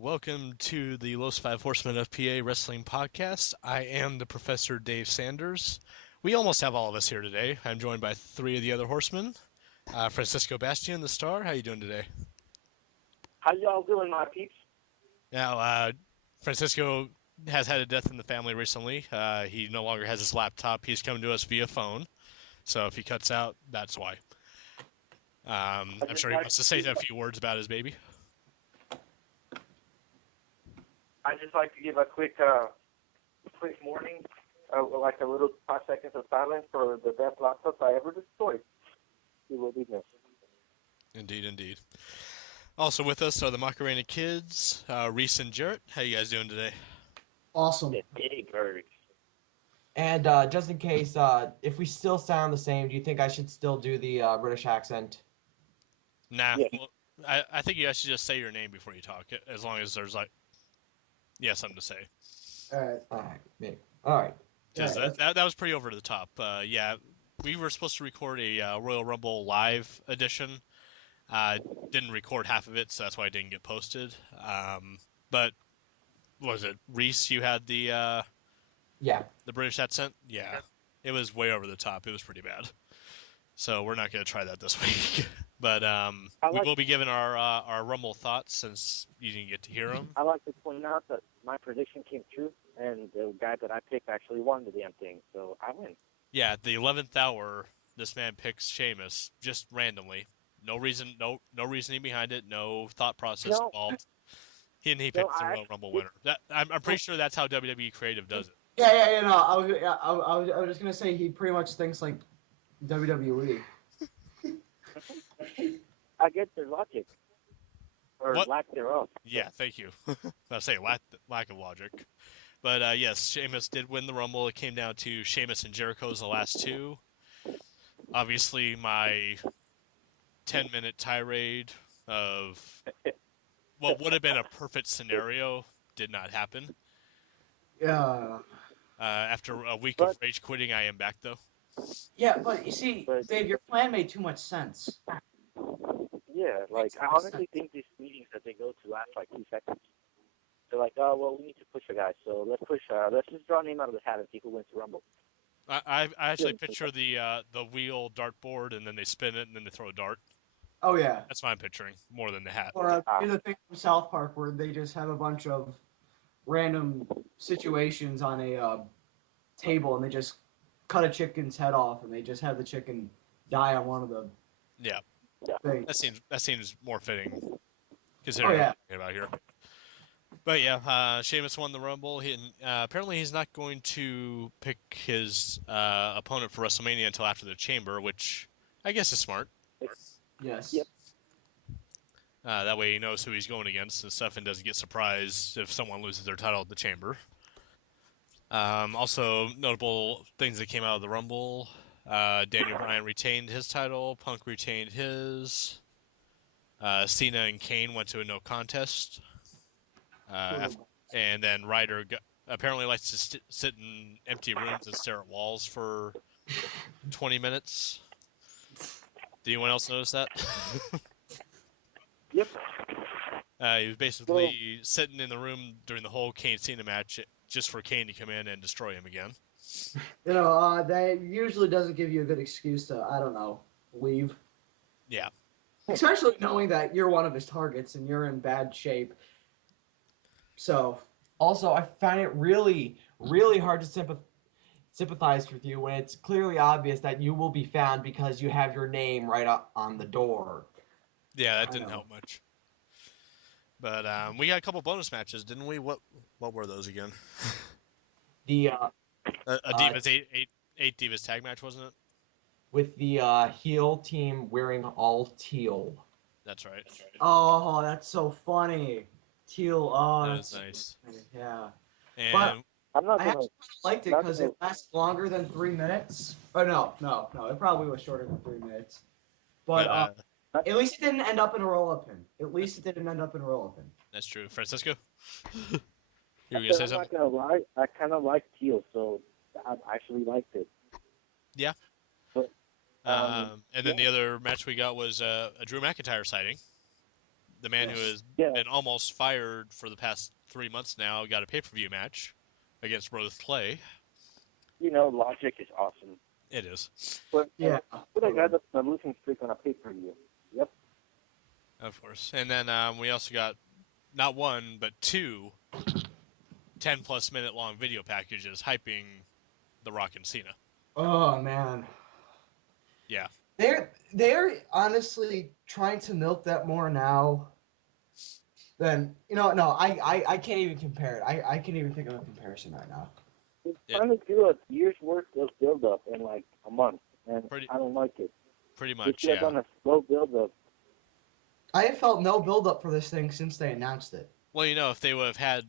Welcome to the Los Five Horsemen of PA Wrestling Podcast. I am the Professor Dave Sanders. We almost have all of us here today. I'm joined by three of the other horsemen. Francisco Bastian, the star. How you doing today? How y'all doing, my peeps? Now, Francisco has had a death in the family recently. He no longer has his laptop. He's coming to us via phone. So if he cuts out, that's why. I'm sure he wants to say a few words about his baby. I'd just like to give a quick warning, like a little 5 seconds of silence for the best laptop I ever destroyed. He will be missed. Indeed, indeed. Also with us are the Macarena kids, Reese and Jarrett. How you guys doing today? Awesome. The big bird. And just in case, if we still sound the same, do you think I should still do the British accent? Nah. Yeah. Well, I think you guys should just say your name before you talk, as long as there's something to say. All right. Because that was pretty over the top. Yeah, we were supposed to record a Royal Rumble live edition. Didn't record half of it, so that's why it didn't get posted. But was it Reese? You had the the British accent? Yeah, it was way over the top. It was pretty bad. So we're not going to try that this week. But we will be giving our Rumble thoughts since you didn't get to hear them. I like to point out that my prediction came true, and the guy that I picked actually won the damn thing, so I win. Yeah, at the 11th hour, this man picks Sheamus just randomly. No reason, no reasoning behind it, no thought process involved. He picked the Royal Rumble winner. I'm pretty sure that's how WWE Creative does it. Yeah. No, I was just gonna say he pretty much thinks like WWE. I get their logic. Or lack thereof. Yeah, thank you. I say lack of logic. But yes, Sheamus did win the Rumble. It came down to Sheamus and Jericho's the last two. Obviously, my 10-minute tirade of what would have been a perfect scenario did not happen. Yeah. After a week of rage quitting, I am back, though. Yeah, but you see, Dave, your plan made too much sense. Yeah, like, I honestly think these meetings that they go to last like 2 seconds. They're like, oh, well, we need to push a guy, so let's just draw a name out of the hat and see who wins the Rumble. I actually picture the wheel dartboard, and then they spin it, and then they throw a dart. Oh, yeah. That's what I'm picturing, more than the hat. Or do the thing from South Park where they just have a bunch of random situations on a table, and they just cut a chicken's head off, and they just have the chicken die on one of the things. That seems more fitting, considering what we're talking about here. But yeah, Sheamus won the Rumble. Apparently he's not going to pick his opponent for WrestleMania until after the Chamber, which I guess is smart. Yes. Yep. That way he knows who he's going against and stuff and doesn't get surprised if someone loses their title at the Chamber. Also, notable things that came out of the Rumble. Daniel Bryan retained his title. Punk retained his. Cena and Kane went to a no contest. And then Ryder apparently likes to sit in empty rooms and stare at walls for 20 minutes. Did anyone else notice that? Yep. He was basically sitting in the room during the whole Kane-Cena match just for Kane to come in and destroy him again. You know, that usually doesn't give you a good excuse to, I don't know, leave. Yeah. Especially knowing that you're one of his targets and you're in bad shape. So, also, I find it really, really hard to sympathize with you when it's clearly obvious that you will be found because you have your name right up on the door. Yeah, that didn't help much. But we got a couple bonus matches, didn't we? What were those again? The a Divas eight Divas tag match, wasn't it? With the heel team wearing all teal. That's right. Oh, that's so funny. Teal. Oh, that's nice. Yeah. And but I actually liked it because it lasts longer than 3 minutes. Oh no. It probably was shorter than 3 minutes. But at least it didn't end up in a roll-up pin. That's true. Francisco? You were going to say something? I'm not going to lie. I kind of like teal, so I actually liked it. Yeah. But, and then the other match we got was a Drew McIntyre sighting. the man who has been almost fired for the past 3 months now, got a pay-per-view match against Rose Clay. You know, Logic is awesome. It is. But put a guy that's on a losing streak on a pay-per-view. Yep. Of course. And then we also got not one, but two 10-plus minute long video packages hyping The Rock and Cena. Oh, man. Yeah. They're honestly trying to milk that more now than, I can't even compare it. I can't even think of a comparison right now. It's trying to do a year's worth of build-up in like a month, and I don't like it. Pretty much, yeah. It's on a slow build-up. I have felt no build-up for this thing since they announced it. Well, if they would have had,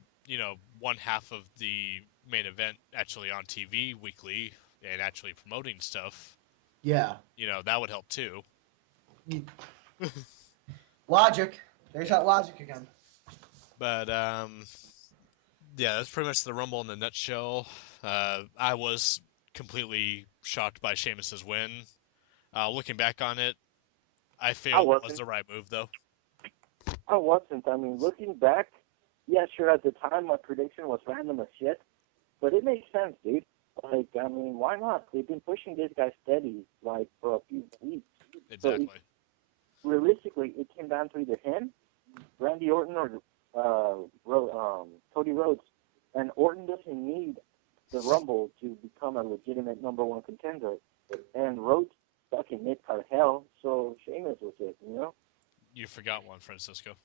one half of the main event actually on TV weekly and actually promoting stuff, yeah, that would help too. Logic. There's that logic again. But, yeah, that's pretty much the Rumble in a nutshell. I was completely shocked by Sheamus's win. Looking back on it, I feel it was the right move, though. I wasn't. I mean, looking back, yeah, sure, at the time my prediction was random as shit, but it makes sense, dude. Like, I mean, why not? They've been pushing this guy steady, like, for a few weeks. Exactly. So realistically, it came down to either him, Randy Orton, or Cody Rhodes. And Orton doesn't need the Rumble to become a legitimate number one contender. And Rhodes stuck in mid-card hell, so Sheamus was it, You forgot one, Francisco.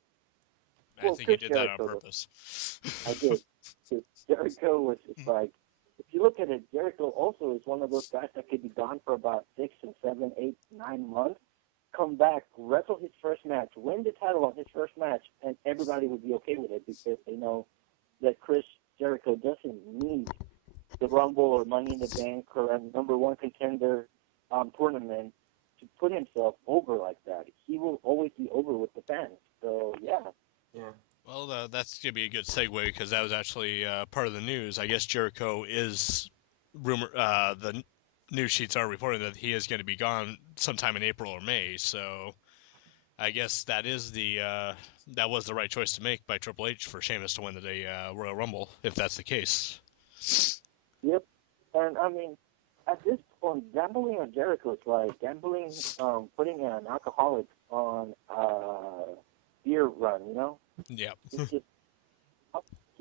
Well, I think you did that on purpose. I did. Jericho was just like, if you look at it, Jericho also is one of those guys that could be gone for about 6 and 7, 8, 9 months, come back, wrestle his first match, win the title on his first match, and everybody would be okay with it because they know that Chris Jericho doesn't need the Rumble or Money in the Bank or a number one contender tournament to put himself over like that. He will always be over with the fans. So, yeah. Well, that's going to be a good segue because that was actually part of the news. I guess Jericho is the news sheets are reporting that he is going to be gone sometime in April or May. So I guess that was the right choice to make by Triple H for Sheamus to win the Royal Rumble, if that's the case. Yep. And, I mean, at this point, gambling on Jericho is like gambling, putting an alcoholic on a beer run, Yeah. He's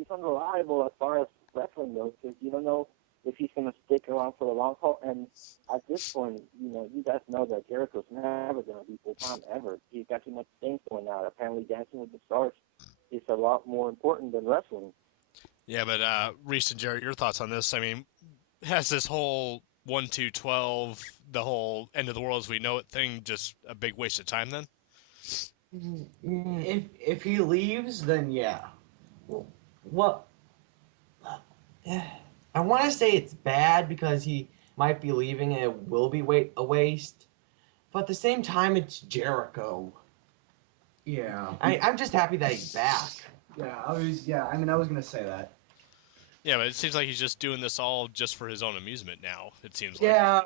unreliable as far as wrestling goes because you don't know if he's going to stick around for the long haul. And at this point, you guys know that Jericho's never going to be full-time ever. He's got too much things going on. Apparently, Dancing with the Stars is a lot more important than wrestling. Yeah, but Reese and Jared, your thoughts on this? I mean, has this whole 1-2-12, the whole end of the world as we know it thing, just a big waste of time then? If he leaves, then yeah. Well, I want to say it's bad because he might be leaving and it will be a waste. But at the same time, it's Jericho. Yeah. I'm just happy that he's back. I was going to say that. Yeah, but it seems like he's just doing this all just for his own amusement now, it seems like. Yeah,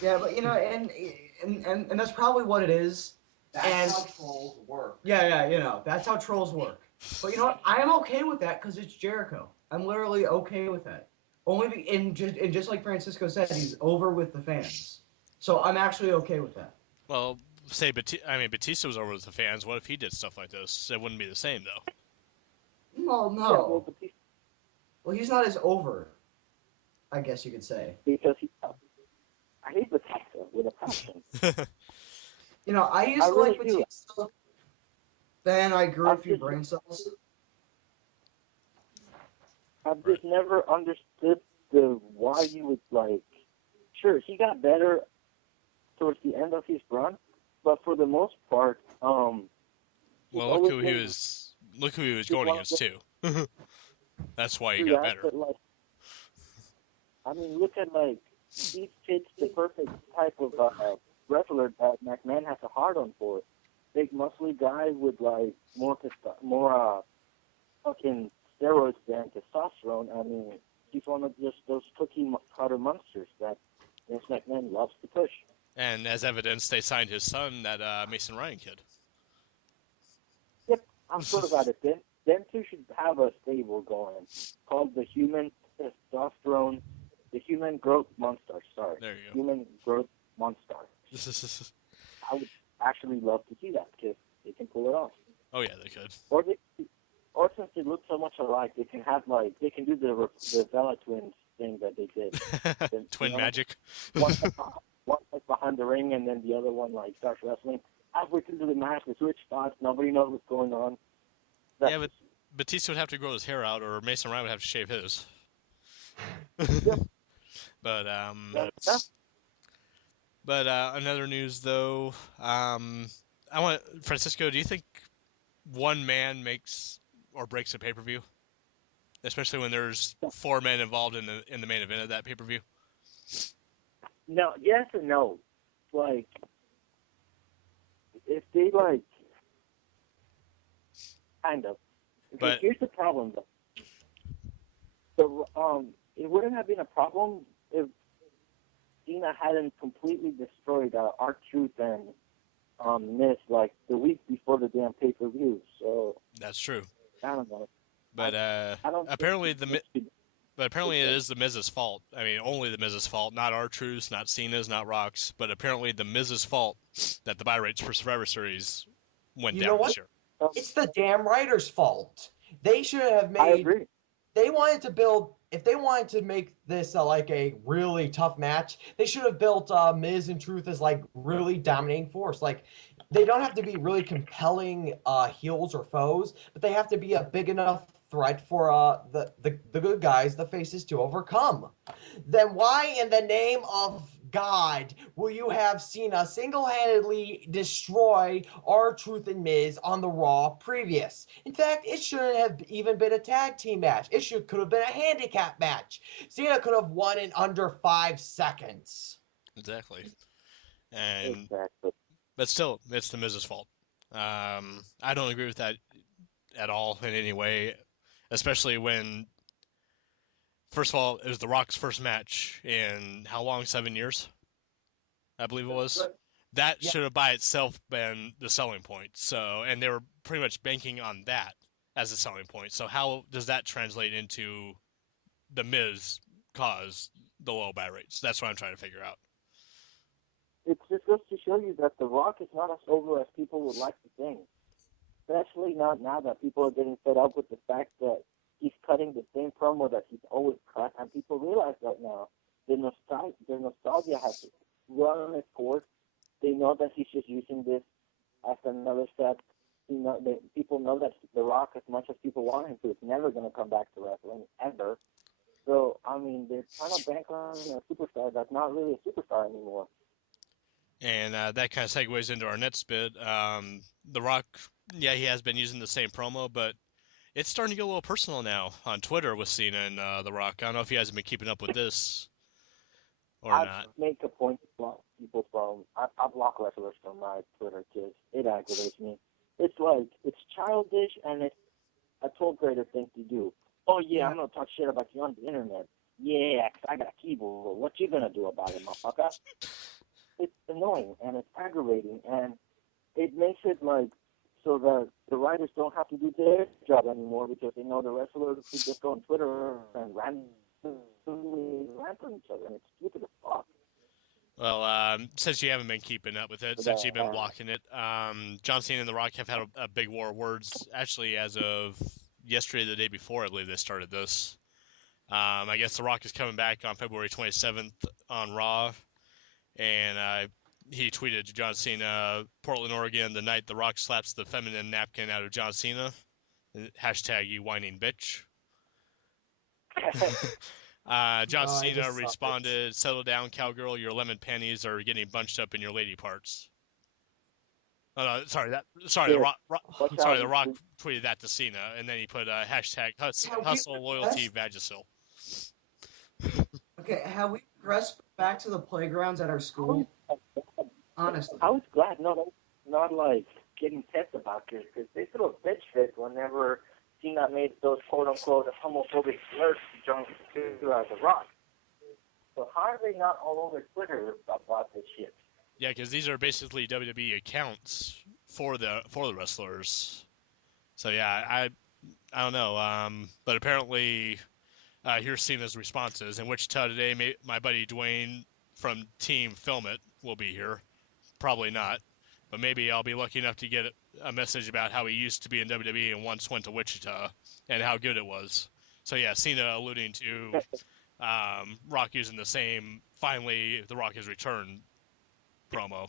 but, and that's probably what it is. That's how trolls work. Yeah, that's how trolls work. But you know what? I am okay with that because it's Jericho. I'm literally okay with that. And just like Francisco said, he's over with the fans. So I'm actually okay with that. Well, Batista was over with the fans. What if he did stuff like this? It wouldn't be the same, though. Well, no. Well, he's not as over, I guess you could say. Because I hate Batista with a passion. I used to like Batista. Then I grew a few brain cells. I've just never understood why you would like. Sure, he got better towards the end of his run, but for the most part, well, look who he was going against too. That's why he got better. But, like, I mean, look at he fits the perfect type of wrestler that McMahon has a hard on for. Big muscly guy with more fucking steroids than testosterone. I mean, he's one of just those cookie cutter monsters that Vince McMahon loves to push. And as evidence, they signed his son, that Mason Ryan kid. Yep, I'm sort of at it. Them two should have a stable going called the Human Testosterone, the Human Growth Monster. Sorry, There you go. Human Growth Monster. I would actually love to see that because they can pull it off. Oh yeah, they could. Or since they look so much alike, they can do the Bella twins thing that they did. Twin magic. One like behind the ring, and then the other one like starts wrestling. Halfway through the match, they switch spots. Nobody knows what's going on. Yeah, but Batista would have to grow his hair out, or Mason Ryan would have to shave his. Yep. But Yeah. But another news though, I want Francisco. Do you think one man makes or breaks a pay-per-view, especially when there's 4 men involved in the main event of that pay-per-view? No, yes and no. Like, if they like, kind of. But here's the problem, though. It wouldn't have been a problem if Cena hadn't completely destroyed R-Truth and Miz like the week before the damn pay-per-view. So that's true. I don't know. But I don't apparently think it is the Miz's fault. I mean, only the Miz's fault, not R-Truth's, not Cena's, not Rock's, but apparently the Miz's fault that the buy rates for Survivor Series went down this year. It's the damn writers' fault. They should have made. I agree. They wanted to build. If they wanted to make this like a really tough match, they should have built Miz and Truth as like really dominating force. Like, they don't have to be really compelling heels or foes, but they have to be a big enough threat for the good guys, the faces, to overcome. Then why in the name of God will you have Cena single-handedly destroy R-Truth and Miz on the Raw previous? In fact, it shouldn't have even been a tag team match. It could have been a handicap match. Cena could have won in under 5 seconds. Exactly. But still, it's the Miz's fault. I don't agree with that at all in any way, especially when, first of all, it was The Rock's first match in how long? 7 years, I believe it was. That should have by itself been the selling point. So, and they were pretty much banking on that as a selling point. So how does that translate into the Miz cause the low buy rates? That's what I'm trying to figure out. It just goes to show you that The Rock is not as over as people would like to think. Especially not now that people are getting fed up with the fact that he's cutting the same promo that he's always cut, and people realize right now the nostalgia has run its course. They know that he's just using this as another step. People know that The Rock, as much as people want him to, is never going to come back to wrestling, ever. So, I mean, they're trying to bank on a superstar that's not really a superstar anymore. And that kind of segues into our next bit. The Rock, yeah, he has been using the same promo, but it's starting to get a little personal now on Twitter with Cena and The Rock. I don't know if you guys have been keeping up with this or not. I make a point to block people from. I block wrestlers from my Twitter because it aggravates me. It's like, it's childish and it's a 12th grader thing to do. Oh, yeah, I'm going to talk shit about you on the internet. Yeah, 'cause I got a keyboard. What you going to do about it, motherfucker? It's annoying and it's aggravating, and it makes it like so that the writers don't have to do their job anymore because they know the wrestlers who just go on Twitter and rant on each other, and it's stupid as fuck. Well, since you haven't been keeping up with it, since you've been blocking it, John Cena and The Rock have had a big war of words. Actually, as of yesterday, the day before, I believe they started this. I guess The Rock is coming back on February 27th on Raw. And he tweeted to John Cena, Portland, Oregon, the night The Rock slaps the feminine napkin out of John Cena. Hashtag you whining bitch. John Cena responded, settle down, cowgirl. Your lemon panties are getting bunched up in your lady parts. The Rock tweeted that to Cena, and then he put hashtag hustle loyalty Vagisil. Okay, have we progressed back to the playgrounds at our school? Honestly. I was glad not like getting pissed about this because they threw a bitch fit whenever Cena made those quote-unquote homophobic slurs to The Rock. So how are they not all over Twitter about this shit? Yeah, because these are basically WWE accounts for the wrestlers. So yeah, I don't know. But apparently, here's Cena's responses. In Wichita today, my buddy Dwayne from Team Film It will be here. Probably not, but maybe I'll be lucky enough to get a message about how he used to be in WWE and once went to Wichita and how good it was. So yeah, Cena alluding to Rock using the same "finally the Rock has returned" promo.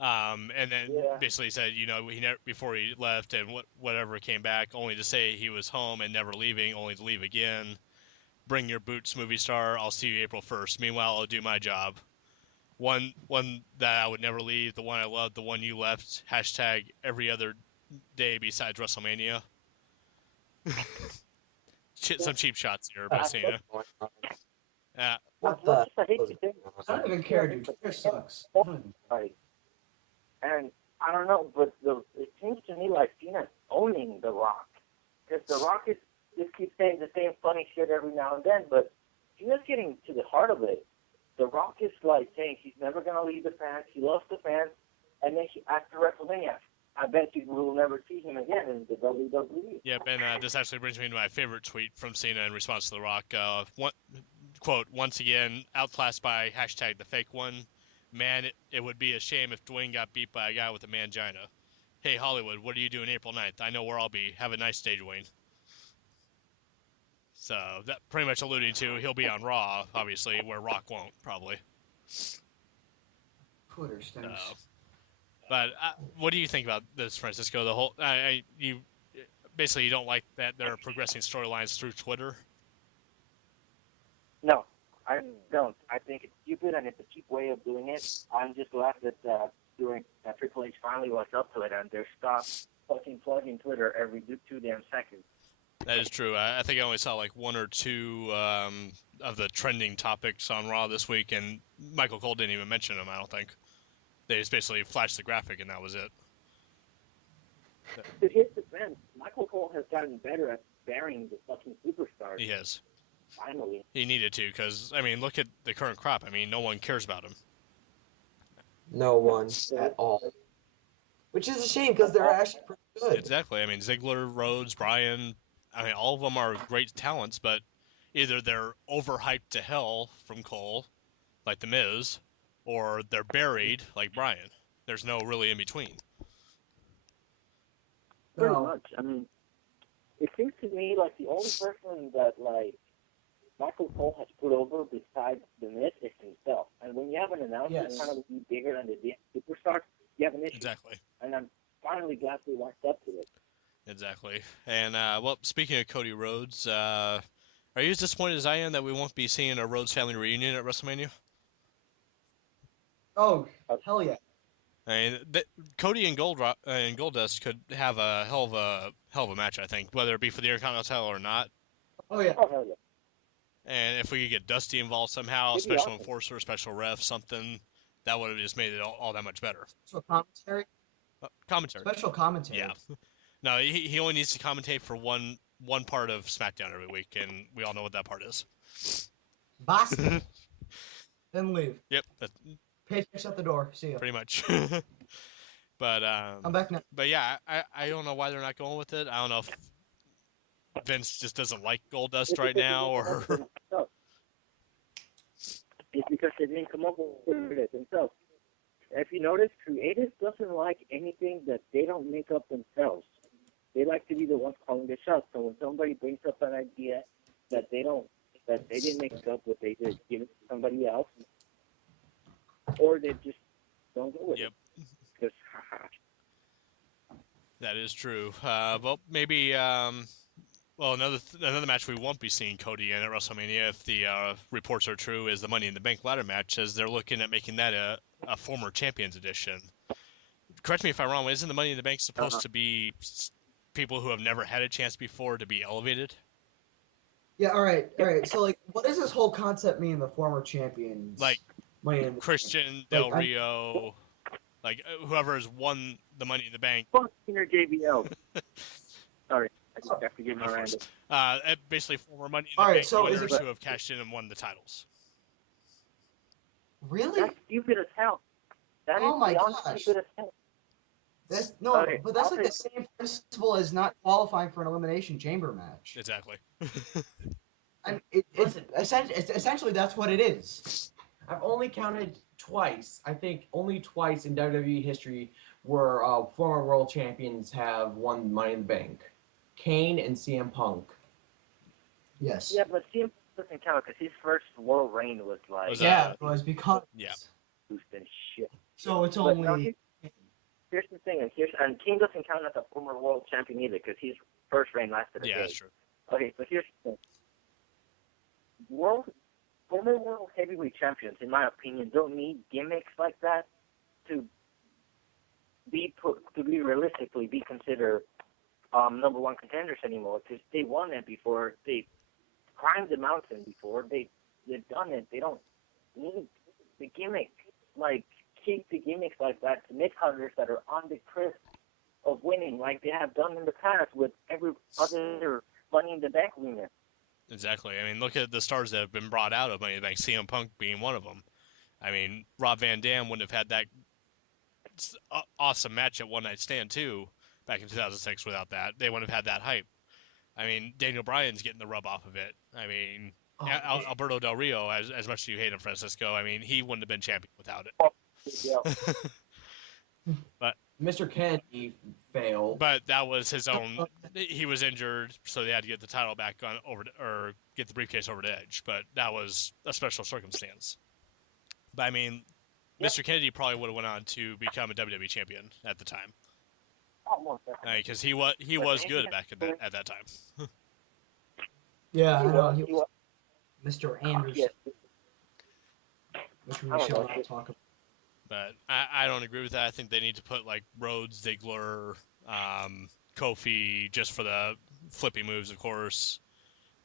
And then basically said, he never, before he left and whatever came back, only to say he was home and never leaving, only to leave again. Bring your boots, movie star. I'll see you April 1st. Meanwhile, I'll do my job. One that I would never leave, the one I loved, the one you left. Hashtag every other day besides WrestleMania. Some cheap shots here by Cena. What the? I don't even care, dude. Twitter sucks. And I don't know, but it seems to me like Cena's owning The Rock. Because The Rock just keeps saying the same funny shit every now and then, but Cena's getting to the heart of it. The Rock is like saying he's never going to leave the fans. He loves the fans. And then after WrestleMania, I bet you will never see him again in the WWE. Yep, and this actually brings me to my favorite tweet from Cena in response to The Rock. Quote, once again, outclassed by hashtag the fake one. Man, it would be a shame if Dwayne got beat by a guy with a mangina. Hey, Hollywood, what are you doing April 9th? I know where I'll be. Have a nice day, Dwayne. So, that pretty much alluding to he'll be on Raw, obviously, where Rock won't, probably. Twitter stinks. But what do you think about this, Francisco? The whole you don't like that they're progressing storylines through Twitter? No, I don't. I think it's stupid and it's a cheap way of doing it. I'm just glad that Triple H finally was up to it and they're stopped fucking plugging Twitter every 2 damn seconds. That is true. I think I only saw like 1 or 2 of the trending topics on Raw this week, and Michael Cole didn't even mention them, I don't think. They just basically flashed the graphic, and that was it. To his defense, Michael Cole has gotten better at burying the fucking superstars. He has. Finally. He needed to, because, look at the current crop. No one cares about him. No one at all. Which is a shame, because they're actually pretty good. Exactly. Ziggler, Rhodes, Bryan, all of them are great talents, but either they're overhyped to hell from Cole, like The Miz, or they're buried, like Bryan. There's no really in between. Pretty much. It seems to me like the only person that, Michael Cole has put over besides The Miz is himself. And when you have an announcement kind of be bigger than the superstar, you have an issue. Exactly. And I'm finally glad we walked up to it. Exactly. And, speaking of Cody Rhodes, are you as disappointed as I am that we won't be seeing a Rhodes family reunion at WrestleMania? Oh, hell yeah. Cody and Goldust could have a hell of a match, I think, whether it be for the Intercontinental title or not. Oh, yeah. Oh, hell yeah. And if we could get Dusty involved somehow, special enforcer, special ref, something, that would have just made it all that much better. So commentary? Commentary. Special commentary. Yeah. No, he only needs to commentate for one part of SmackDown every week, and we all know what that part is. Boss. Then leave. Yep. Paycheck's at the door. See ya. Pretty much. But I'm back now. But yeah, I don't know why they're not going with it. I don't know if Vince just doesn't like Goldust right now, or it's because they didn't come up with it themselves. If you notice, creative doesn't like anything that they don't make up themselves. They like to be the ones calling the shots. So when somebody brings up an idea that they didn't make up, what they did, give it to somebody else, or they just don't go with it. Because, that is true. Well, maybe. Another match we won't be seeing Cody in at WrestleMania, if the reports are true, is the Money in the Bank ladder match, as they're looking at making that a former Champions edition. Correct me if I'm wrong, isn't the Money in the Bank supposed to be people who have never had a chance before to be elevated? Yeah, all right. So, what does this whole concept mean, the former champions? Like, Money in the Christian, Del Rio, whoever has won the Money in the Bank. Fuck JBL. Sorry. I just have to give Miranda. Basically, former Money in the Bank winners who have cashed in and won the titles. Really? That's stupid as hell. That is beyond stupid as hell. Okay, but that's like the same principle as not qualifying for an elimination chamber match. Exactly. It's essentially that's what it is. I've only counted twice. I think only twice in WWE history where former world champions have won Money in the Bank. Kane and CM Punk. Yes. Yeah, but CM doesn't count because his first world reign was like It was because. Yeah. Houston shit. So it's But only. no, here's the thing, and King doesn't count as a former world champion either because his first reign lasted a day. Yeah, that's true. Okay, but here's the thing. Former world heavyweight champions, in my opinion, don't need gimmicks like that to be realistically be considered number one contenders anymore because they won it before, they climbed the mountain before, they've done it. They don't need the gimmick. Like, keep the gimmicks like that to mid-hunters that are on the crisp of winning like they have done in the past with every other Money in the Bank winner. Exactly. I mean, look at the stars that have been brought out of Money in the Bank, CM Punk being one of them. I mean, Rob Van Dam wouldn't have had that awesome match at One Night Stand, too, back in 2006 without that. They wouldn't have had that hype. I mean, Daniel Bryan's getting the rub off of it. I mean, Alberto Del Rio, as much as you hate him, Francisco, I mean, he wouldn't have been champion without it. Yeah. But Mr. Kennedy failed. But that was his own. He was injured, so they had to get the title back on or get the briefcase over to Edge. But that was a special circumstance. But I mean, Mr. Kennedy probably would have went on to become a WWE champion at the time. Because he was good back at that time. Yeah, I know. He was Mr. Anderson, Yes. which we shall not talk about. But I don't agree with that. I think they need to put like Rhodes, Ziggler, Kofi just for the flippy moves, of course.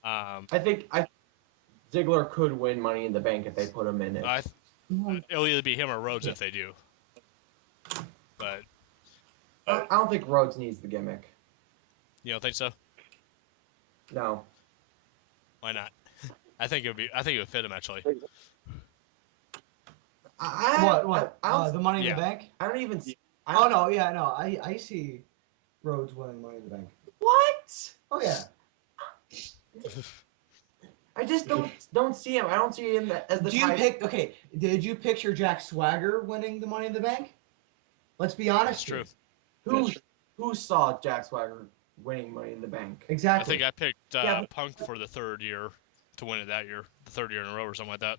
I think Ziggler could win Money in the Bank if they put him in it. It'll either be him or Rhodes if they do. But I don't think Rhodes needs the gimmick. you don't think so? No. Why not? I think it would fit him actually. The Money in the Bank? I don't even. I see Rhodes winning Money in the Bank. What? Oh yeah. I just don't see him. I don't see him as the. Did you picture Jack Swagger winning the Money in the Bank? Let's be honest. That's true. Who saw Jack Swagger winning Money in the Bank? Exactly. I think I picked Punk for the third year to win it that year, the third year in a row or something like that.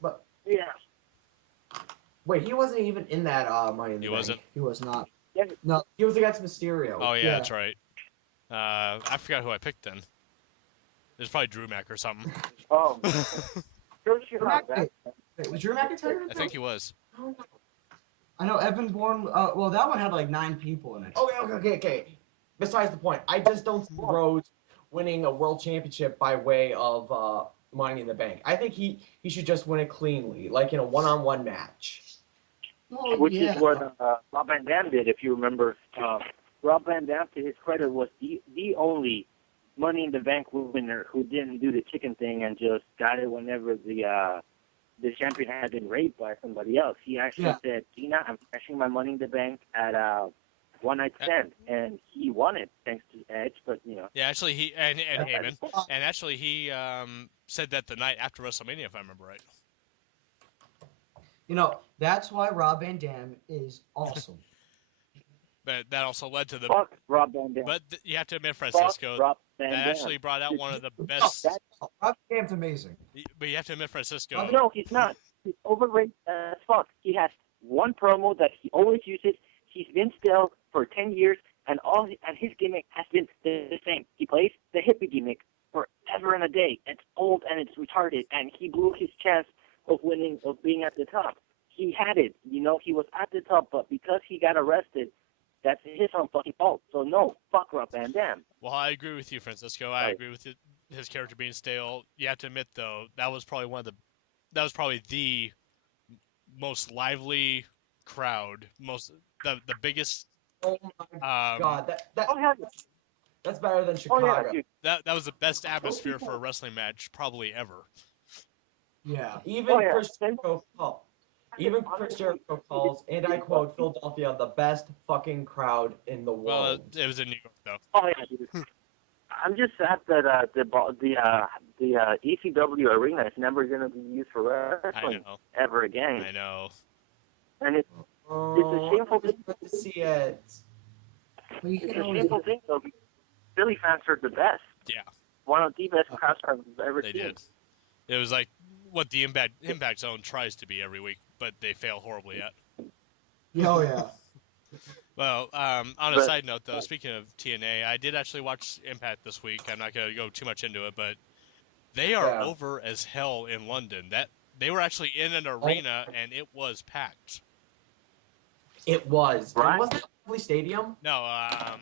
But yeah. Wait, he wasn't even in that Money in the Bank. He wasn't. He was not. No, he was against Mysterio. Oh yeah, that's right. I forgot who I picked then. It was probably Drew Mac or something. Oh. Wait, was Drew McIntyre? I think he was. I know Evan Bourne. Well, that one had like 9 people in it. Okay. Besides the point, I just don't see Rhodes winning a world championship by way of Money in the Bank. I think he should just win it cleanly, like in a one-on-one match. Which is what Rob Van Dam did, if you remember. Rob Van Dam, to his credit, was the only Money in the Bank winner who didn't do the chicken thing and just got it whenever the champion had been raped by somebody else. He actually said, Gina, I'm cashing my Money in the Bank at One Night Stand. And he won it, thanks to Edge, but, you know. Yeah, actually, he and Heyman. And actually, he said that the night after WrestleMania, if I remember right. You know, that's why Rob Van Dam is awesome. But that also led to the... Fuck Rob Van Dam. But you have to admit, Francisco, that actually brought out one of the best... Rob Van Dam's amazing. But you have to admit, Francisco... No, he's not. He's overrated as fuck. He has one promo that he always uses. He's been still for 10 years, and his gimmick has been the same. He plays the hippie gimmick forever and a day. It's old and it's retarded, and he blew his chance of winning, of being at the top. He had it. You know, he was at the top, but because he got arrested, that's his own fucking fault. So no, fuck Rob Van Dam. Well, I agree with you, Francisco. I agree with his character being stale. You have to admit, though, that was probably the most lively crowd, the biggest. Oh my god, that's better than Chicago. That was the best atmosphere for a wrestling match probably ever. Yeah, even Even Chris Jericho calls, and I quote, Philadelphia the best fucking crowd in the Well, world. it was in New York though. Oh yeah, dude. I'm just sad that the ECW arena is never going to be used for I wrestling know. ever again. I know. And it's a shameful thing. To see it. Well, you It's can a always shameful thing though. Philly fans are the best. Yeah, One of the best crowd fans I've ever they seen. did. It was like what the Impact Zone tries to be every week, but they fail horribly at. Oh yeah. Well, on a side note, though, speaking of TNA, I did actually watch Impact this week. I'm not going to go too much into it, but they are over as hell in London. That they were actually in an arena, and it was packed. It was. Right. Was it Wembley Stadium? No,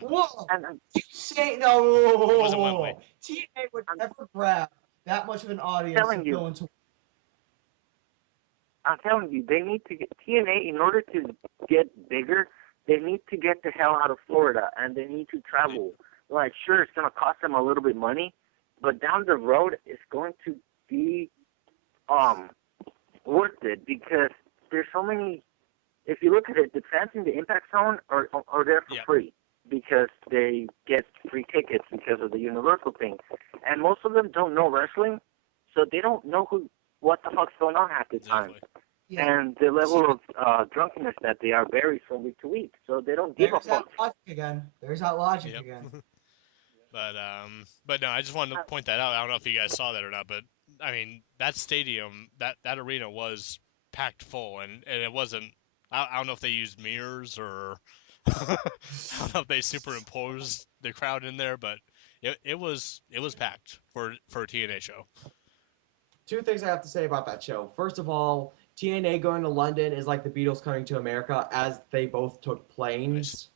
Whoa! And You say no. It wasn't Wembley. TNA would never grab that much of an audience telling to you. go into. I'm telling you, they need to get TNA in order to get bigger. They need to get the hell out of Florida, and they need to travel. Like, sure, it's gonna cost them a little bit of money, but down the road, it's going to be worth it because there's so many. If you look at it, the fans in the Impact Zone are there for free because they get free tickets because of the Universal thing, and most of them don't know wrestling, so they don't know what the fuck's going on half the time. exactly. Yeah. And the level of drunkenness that they are varies from week to week, so they don't give There's a that fuck. logic again. There's that logic Yep. again. But no, I just wanted to point that out. I don't know if you guys saw that or not, but I mean that stadium, that arena was packed full, and it wasn't. I don't know if they used mirrors or I don't know if they superimposed the crowd in there, but it was packed for a TNA show. Two things I have to say about that show. First of all, TNA going to London is like the Beatles coming to America, as they both took planes.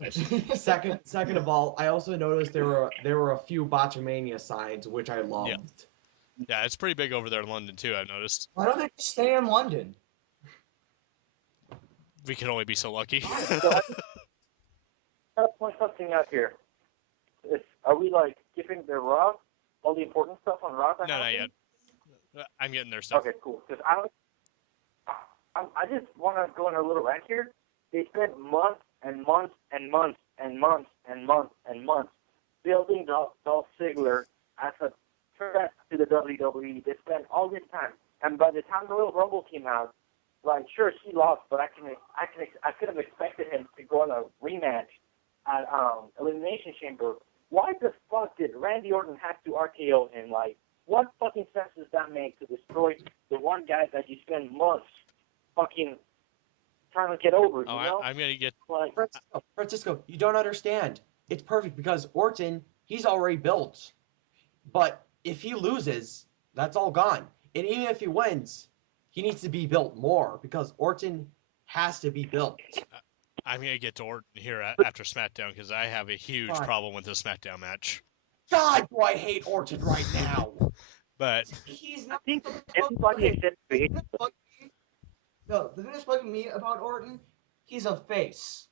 Nice. Second of all, I also noticed there were a few Botchamania signs, which I loved. Yeah, it's pretty big over there in London too. I've noticed. Why don't they just stay in London? We can only be so lucky. So I gotta point something out here. Are we like skipping the Raw, all the important stuff on Raw? No, not yet. I'm getting there stuff. Okay, cool. Because I just want to go on a little rant here. They spent months and months and months and months and months and months building Dolph Ziggler as a threat to the WWE. They spent all this time, and by the time the Royal Rumble came out, like, sure, he lost, but I could have expected him to go on a rematch at Elimination Chamber. Why the fuck did Randy Orton have to RKO him? Like, what fucking sense does that make to destroy the one guy that you spend months fucking trying to get over? You know? I'm gonna get. Like, Francisco, you don't understand. It's perfect because Orton, he's already built. But if he loses, that's all gone. And even if he wins, he needs to be built more because Orton has to be built. I'm gonna get to Orton here after SmackDown because I have a huge problem with this SmackDown match. God, do I hate Orton right now. But He's I not. think everybody except me. No, the thing that's bugging me about Orton, he's a face.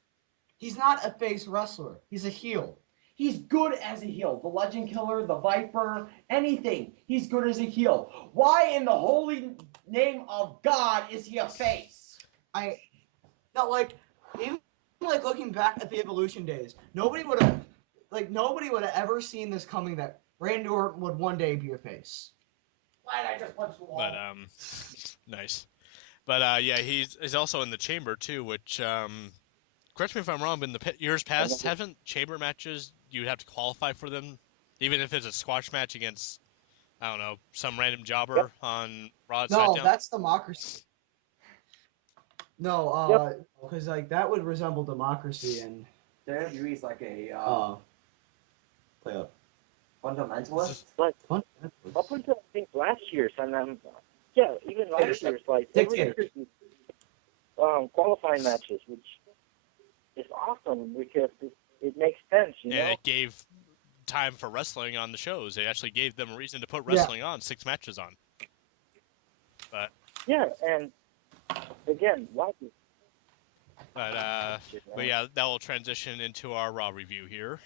He's not a face wrestler. He's a heel. He's good as a heel. The Legend Killer, the Viper, anything. He's good as a heel. Why in the holy name of God is he a face? Even looking back at the Evolution days, nobody would have ever seen this coming that Randy Orton would one day be a face. Why did I just punch the wall? but nice. But yeah, he's also in the Chamber too, which correct me if I'm wrong, but in the years past, haven't Chamber matches you'd have to qualify for them, even if it's a squash match against I don't know some random jobber on Raw. No, SmackDown? that's democracy. No, because that would resemble democracy and WWE is like a play up. fundamentalist. Like, up until I think last year's, and even last year's, like every year's qualifying matches, which is awesome because it makes sense, you know. And it gave time for wrestling on the shows. It actually gave them a reason to put wrestling on, 6 matches on. But Yeah, and again, why? But yeah, that will transition into our Raw review here.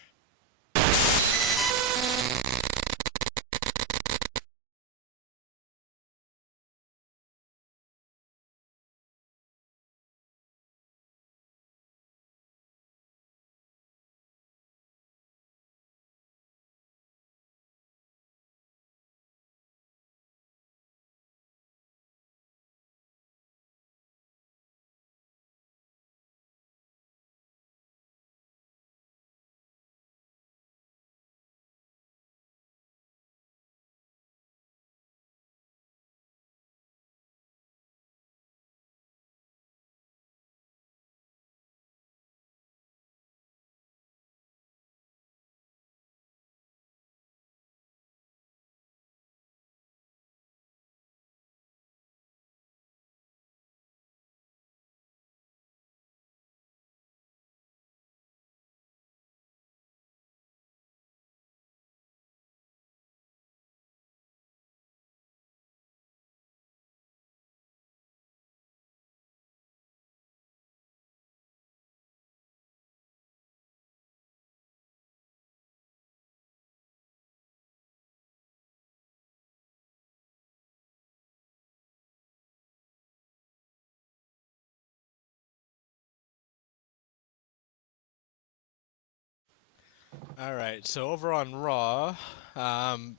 All right, so over on Raw,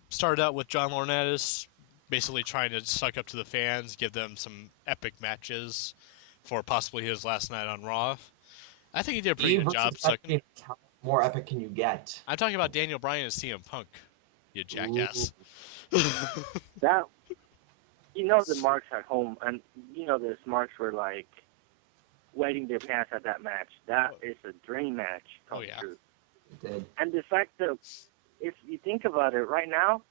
started out with John Laurinaitis basically trying to suck up to the fans, give them some epic matches for possibly his last night on Raw. I think he did a pretty Steve good job versus sucking. Epic, how more epic can you get? I'm talking about Daniel Bryan and CM Punk, you Ooh. jackass. That the marks at home, and the marks were like wetting their pants at that match. That is a dream match come Oh, yeah. true. It did. And the fact that if you think about it, right now,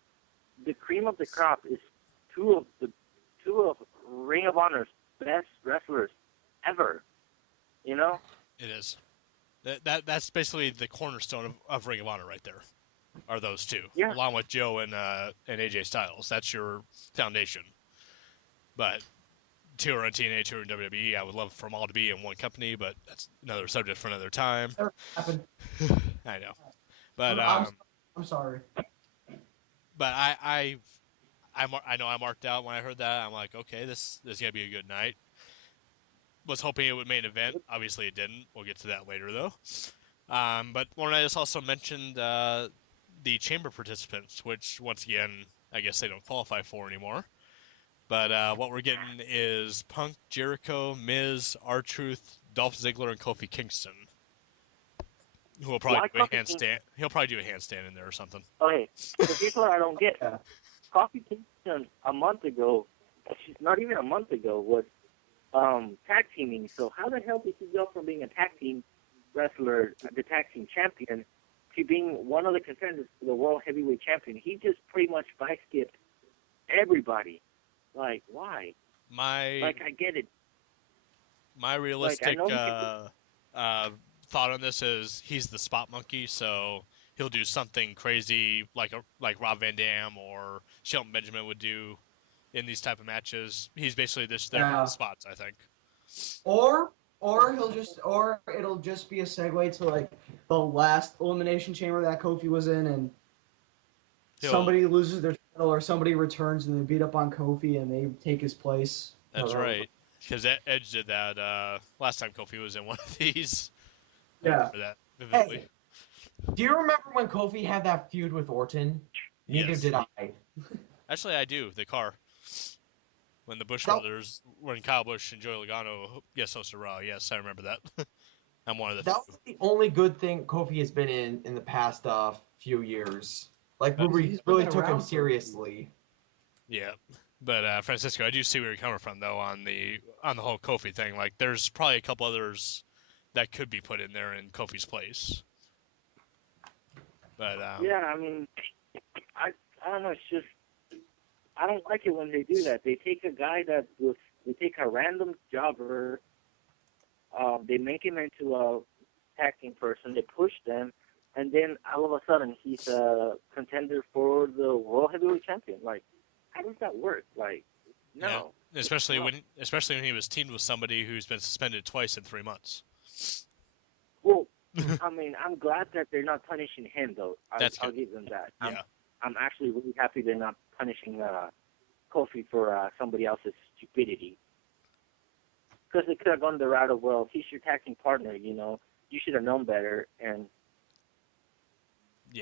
the cream of the crop is two of Ring of Honor's best wrestlers ever. You know? It is. That's basically the cornerstone of Ring of Honor right there. Are those two, Yeah. along with Joe and AJ Styles. That's your foundation. But two are on TNA, two are in WWE. I would love for them all to be in one company, but that's another subject for another time. Never happened. I know, but I'm sorry. but I know I marked out when I heard that. I'm like, okay, this is gonna be a good night. Was hoping it would main event. Obviously, it didn't. We'll get to that later, though. But Laurinaitis also mentioned the chamber participants, which once again, I guess they don't qualify for anymore. But what we're getting is Punk, Jericho, Miz, R-Truth, Dolph Ziggler, and Kofi Kingston. Who will probably do a handstand. He'll probably do a handstand in there or something. Okay, so here's what I don't get. Yeah. Kofi Kingston a month ago, actually not even a month ago, was tag teaming. So how the hell did he go from being a tag team wrestler, the tag team champion, to being one of the contenders for the World Heavyweight Champion? He just pretty much by-skipped everybody. Like, why? I get it. My realistic Like, I know thought on this is he's the spot monkey, so he'll do something crazy like Rob Van Dam or Shelton Benjamin would do in these type of matches. He's basically there for the spots, I think. Or it'll just be a segue to like the last elimination chamber that Kofi was in, and somebody loses their title or somebody returns and they beat up on Kofi and they take his place. That's right, because Edge did that last time Kofi was in one of these. Yeah. For that vividly. Hey, do you remember when Kofi had that feud with Orton? Neither Yes. did I. Actually, I do. The car. When the Bush brothers, when Kyle Busch and Joey Logano, yes, hosted Raw. Yes, I remember that. I'm one of the That was the only good thing Kofi has been in the past few years. Like, we really took him seriously. Yeah. But Francisco, I do see where you're coming from, though, on the whole Kofi thing. Like, there's probably a couple others that could be put in there in Kofi's place. But yeah, I mean, I don't know. It's just I don't like it when they do that. They take a guy they take a random jobber, they make him into a tag team person. They push them, and then all of a sudden he's a contender for the World Heavyweight Champion. Like, how does that work? Like, no. Yeah. Especially when he was teamed with somebody who's been suspended twice in 3 months. Well, I mean, I'm glad that they're not punishing him, though. I'll give them that. I'm actually really happy they're not punishing Kofi for somebody else's stupidity. Because they could have gone the route of, well, he's your tag team partner, you know. You should have known better, and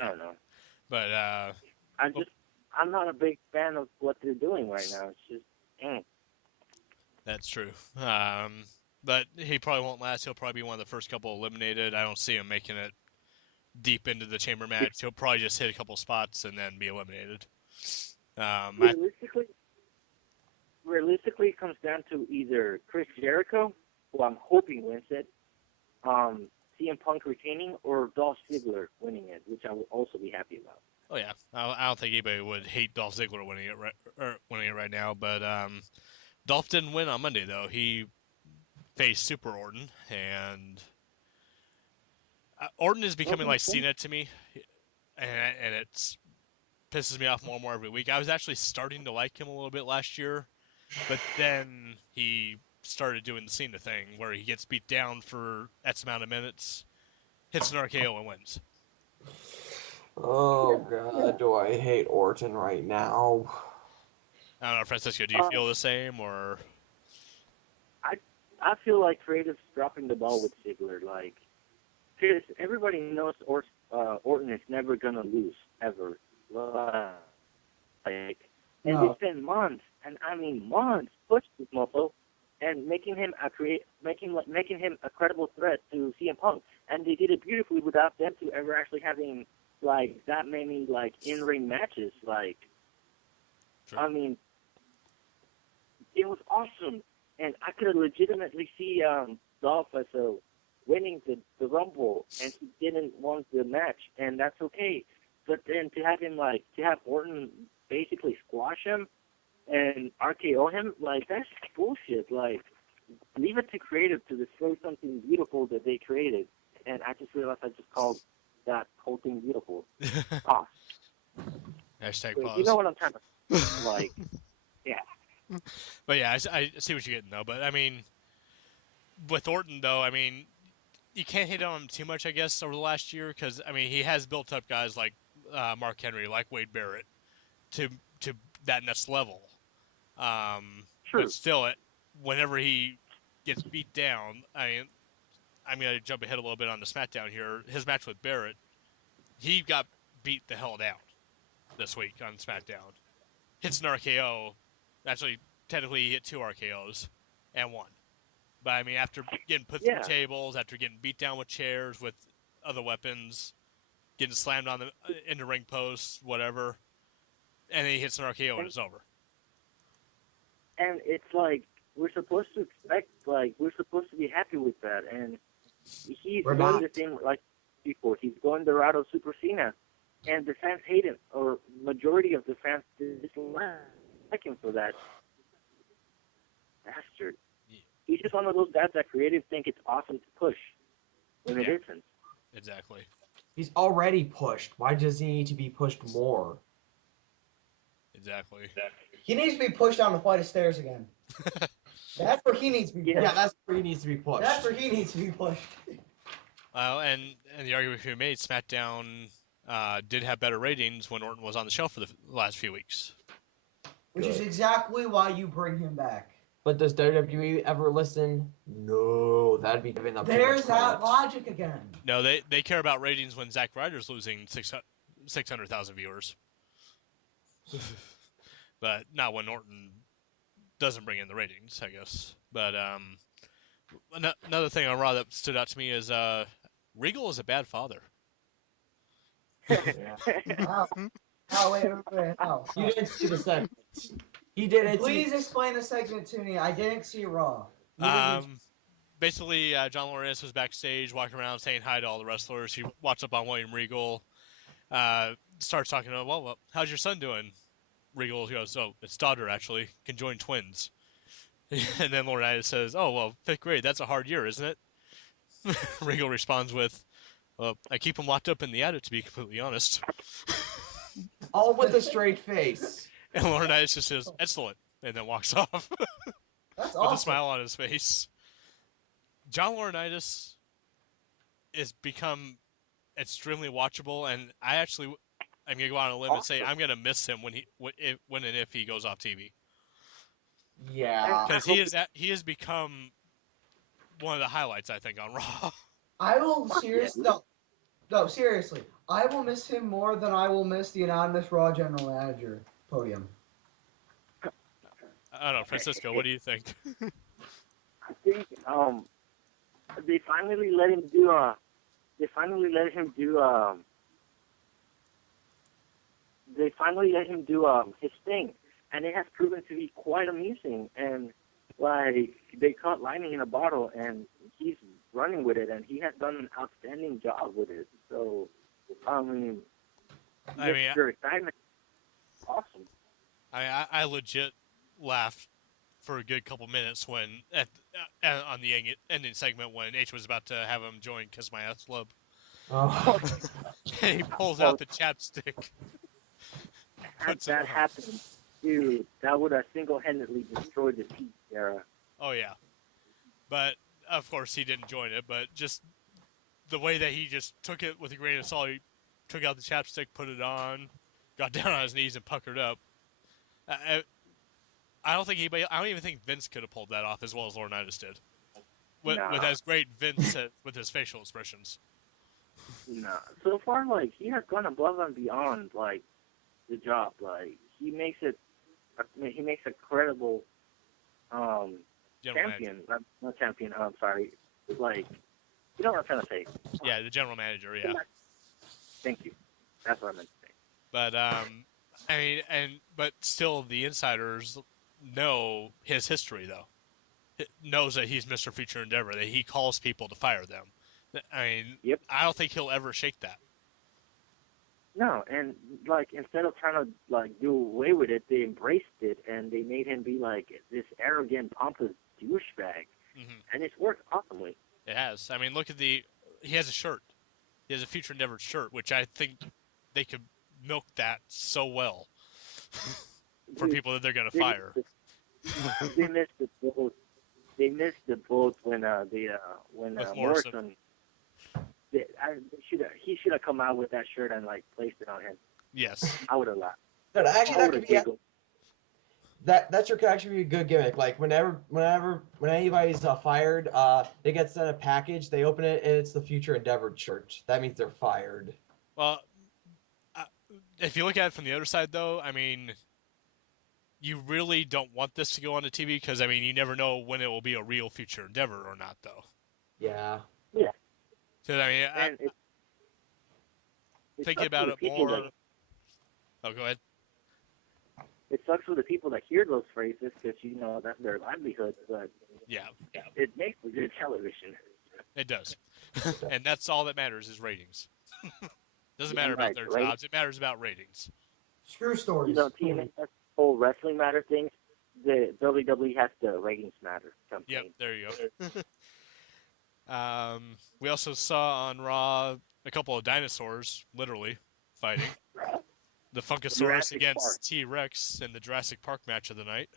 I don't know. But I'm not a big fan of what they're doing right now. It's just, That's true. But he probably won't last. He'll probably be one of the first couple eliminated. I don't see him making it deep into the chamber match. He'll probably just hit a couple spots and then be eliminated. Realistically, it comes down to either Chris Jericho, who I'm hoping wins it, CM Punk retaining, or Dolph Ziggler winning it, which I will also be happy about. Oh yeah, I don't think anybody would hate Dolph Ziggler winning it right now. But Dolph didn't win on Monday though. He faced Super Orton, and Orton is becoming like Cena to me, and it's pisses me off more and more every week. I was actually starting to like him a little bit last year, but then he started doing the Cena thing where he gets beat down for X amount of minutes, hits an RKO, and wins. Oh, God, do I hate Orton right now. I don't know, Francisco, do you feel the same, or? I feel like Creative's dropping the ball with Ziggler. Like, everybody knows Orton is never gonna lose ever. Like, and No. they spent months, and I mean months, pushing this mofo, and making him a credible threat to CM Punk, and they did it beautifully without them to ever actually having like that many like in-ring matches. Like, Sure. I mean, it was awesome, and I could legitimately see Dolph as winning the Rumble, and he didn't want the match, and that's okay. But then to have Orton basically squash him and RKO him, like, that's bullshit. Like, leave it to creative to destroy something beautiful that they created. And I just realized I just called that whole thing beautiful. Pause. Hashtag So pause. you know what I'm trying to like? Yeah. But yeah, I see what you're getting though. But I mean, with Orton though, I mean, you can't hate on him too much, I guess, over the last year because I mean he has built up guys like Mark Henry, like Wade Barrett, to that next level. True. But still, whenever he gets beat down, I'm gonna jump ahead a little bit on the SmackDown here. His match with Barrett, he got beat the hell down this week on SmackDown. Hits an RKO. Actually, technically, he hit 2 RKOs and 1. But I mean, after getting put through tables, after getting beat down with chairs, with other weapons, getting slammed on in the ring posts, whatever, and then he hits an RKO and it's over. And it's like we're supposed to expect, like we're supposed to be happy with that, and he's We're going not. the same like before. He's going the route of Super Cena, and the fans hate him, or majority of the fans dislike him for that. Bastard. Yeah. He's just one of those guys that creative think it's awesome to push when it isn't. Exactly. He's already pushed. Why does he need to be pushed more? Exactly. He needs to be pushed down the flight of stairs again. That's where he needs to be pushed. Yeah, that's where he needs to be pushed. That's where he needs to be pushed. And the argument we made, SmackDown did have better ratings when Orton was on the show for the last few weeks. Which is exactly why you bring him back. But does WWE ever listen? No, that'd be giving up. There's that logic again. No, they care about ratings when Zack Ryder's losing 600,000 viewers. But not when Orton doesn't bring in the ratings, I guess. But another thing on Raw that stood out to me is Regal is a bad father. Wow. Oh, wait. Oh, You didn't see the segment. He didn't. please explain the segment to me. I didn't see Raw. Basically, John Laurinaitis was backstage, walking around saying hi to all the wrestlers. He walks up on William Regal, starts talking to him. Well, how's your son doing? Regal goes, oh, it's daughter, actually. Can join twins. And then Laurinaitis says, oh, well, 5th grade, that's a hard year, isn't it? Regal responds with, well, I keep him locked up in the attic, to be completely honest. All with a straight face. And Laurinaitis just says, excellent, and then walks off That's with awesome. a smile on his face. John Laurinaitis has become extremely watchable, and I'm going to go out on a limb and say I'm going to miss him when and if he goes off TV. Yeah. Because he has become one of the highlights, I think, on Raw. I will seriously no, seriously. I will miss him more than I will miss the anonymous Raw general manager podium. I don't know, Francisco, what do you think? I think they finally let him do they finally let him do his thing, and it has proven to be quite amusing. And like they caught lightning in a bottle, and he's running with it, and he has done an outstanding job with it. So, your excitement, awesome. I legit laughed for a good couple minutes when on the ending segment when H was about to have him join Kiss My Ass Club. Oh. And he pulls out the chapstick. Had that happened, dude, that would have single-handedly destroyed the Peace era. Oh yeah, but of course he didn't join it. But just the way that he just took it with a grain of salt, he took out the chapstick, put it on, got down on his knees and puckered up. I don't even think Vince could have pulled that off as well as Laurinaitis did. With as great Vince with his facial expressions. No, so far, like, he has gone above and beyond, like, the job. Like, he makes a credible, General champion. Not champion, I'm sorry. Like, you know what I'm trying to say. manager. Yeah, the general manager. Yeah. Thank you. That's what I meant to say. But I mean, but still, the insiders know his history, though. It knows that he's Mr. Future Endeavor, that he calls people to fire them. I mean, Yep. I don't think he'll ever shake that. No, and, like, instead of trying to, like, do away with it, they embraced it, and they made him be, like, this arrogant, pompous douchebag. Hmm. And it's worked awesomely. It has. I mean, look at he has a shirt. He has a Future Endeavor shirt, which I think they could milk that so well for people that they're going to fire. They missed the boat. They missed the boat when With Morrison. He should have come out with that shirt and, like, placed it on him. Yes. I would have laughed. No, actually, I that would could have be giggled. that shirt could actually be a good gimmick. Like when anybody's fired, they get sent a package. They open it and it's the Future Endeavor shirt. That means they're fired. Well, if you look at it from the other side, though, I mean, you really don't want this to go on the TV because, I mean, you never know when it will be a real Future Endeavor or not, though. Yeah. Yeah. Because, I mean, And it thinking sucks about for it the people more. that- Oh, go ahead. It sucks for the people that hear those phrases because, you know, that's their livelihood, but Yeah, it makes for good television. it does. And that's all that matters is ratings. Doesn't matter Right, about their right. jobs. It matters about ratings. Screw stories. You know, TNA, that whole wrestling matter thing, the WWE has the ratings matter campaign. Yep, there you go. We also saw on Raw a couple of dinosaurs, literally, fighting. The Funkasaurus Jurassic against Park. T-Rex in the Jurassic Park match of the night.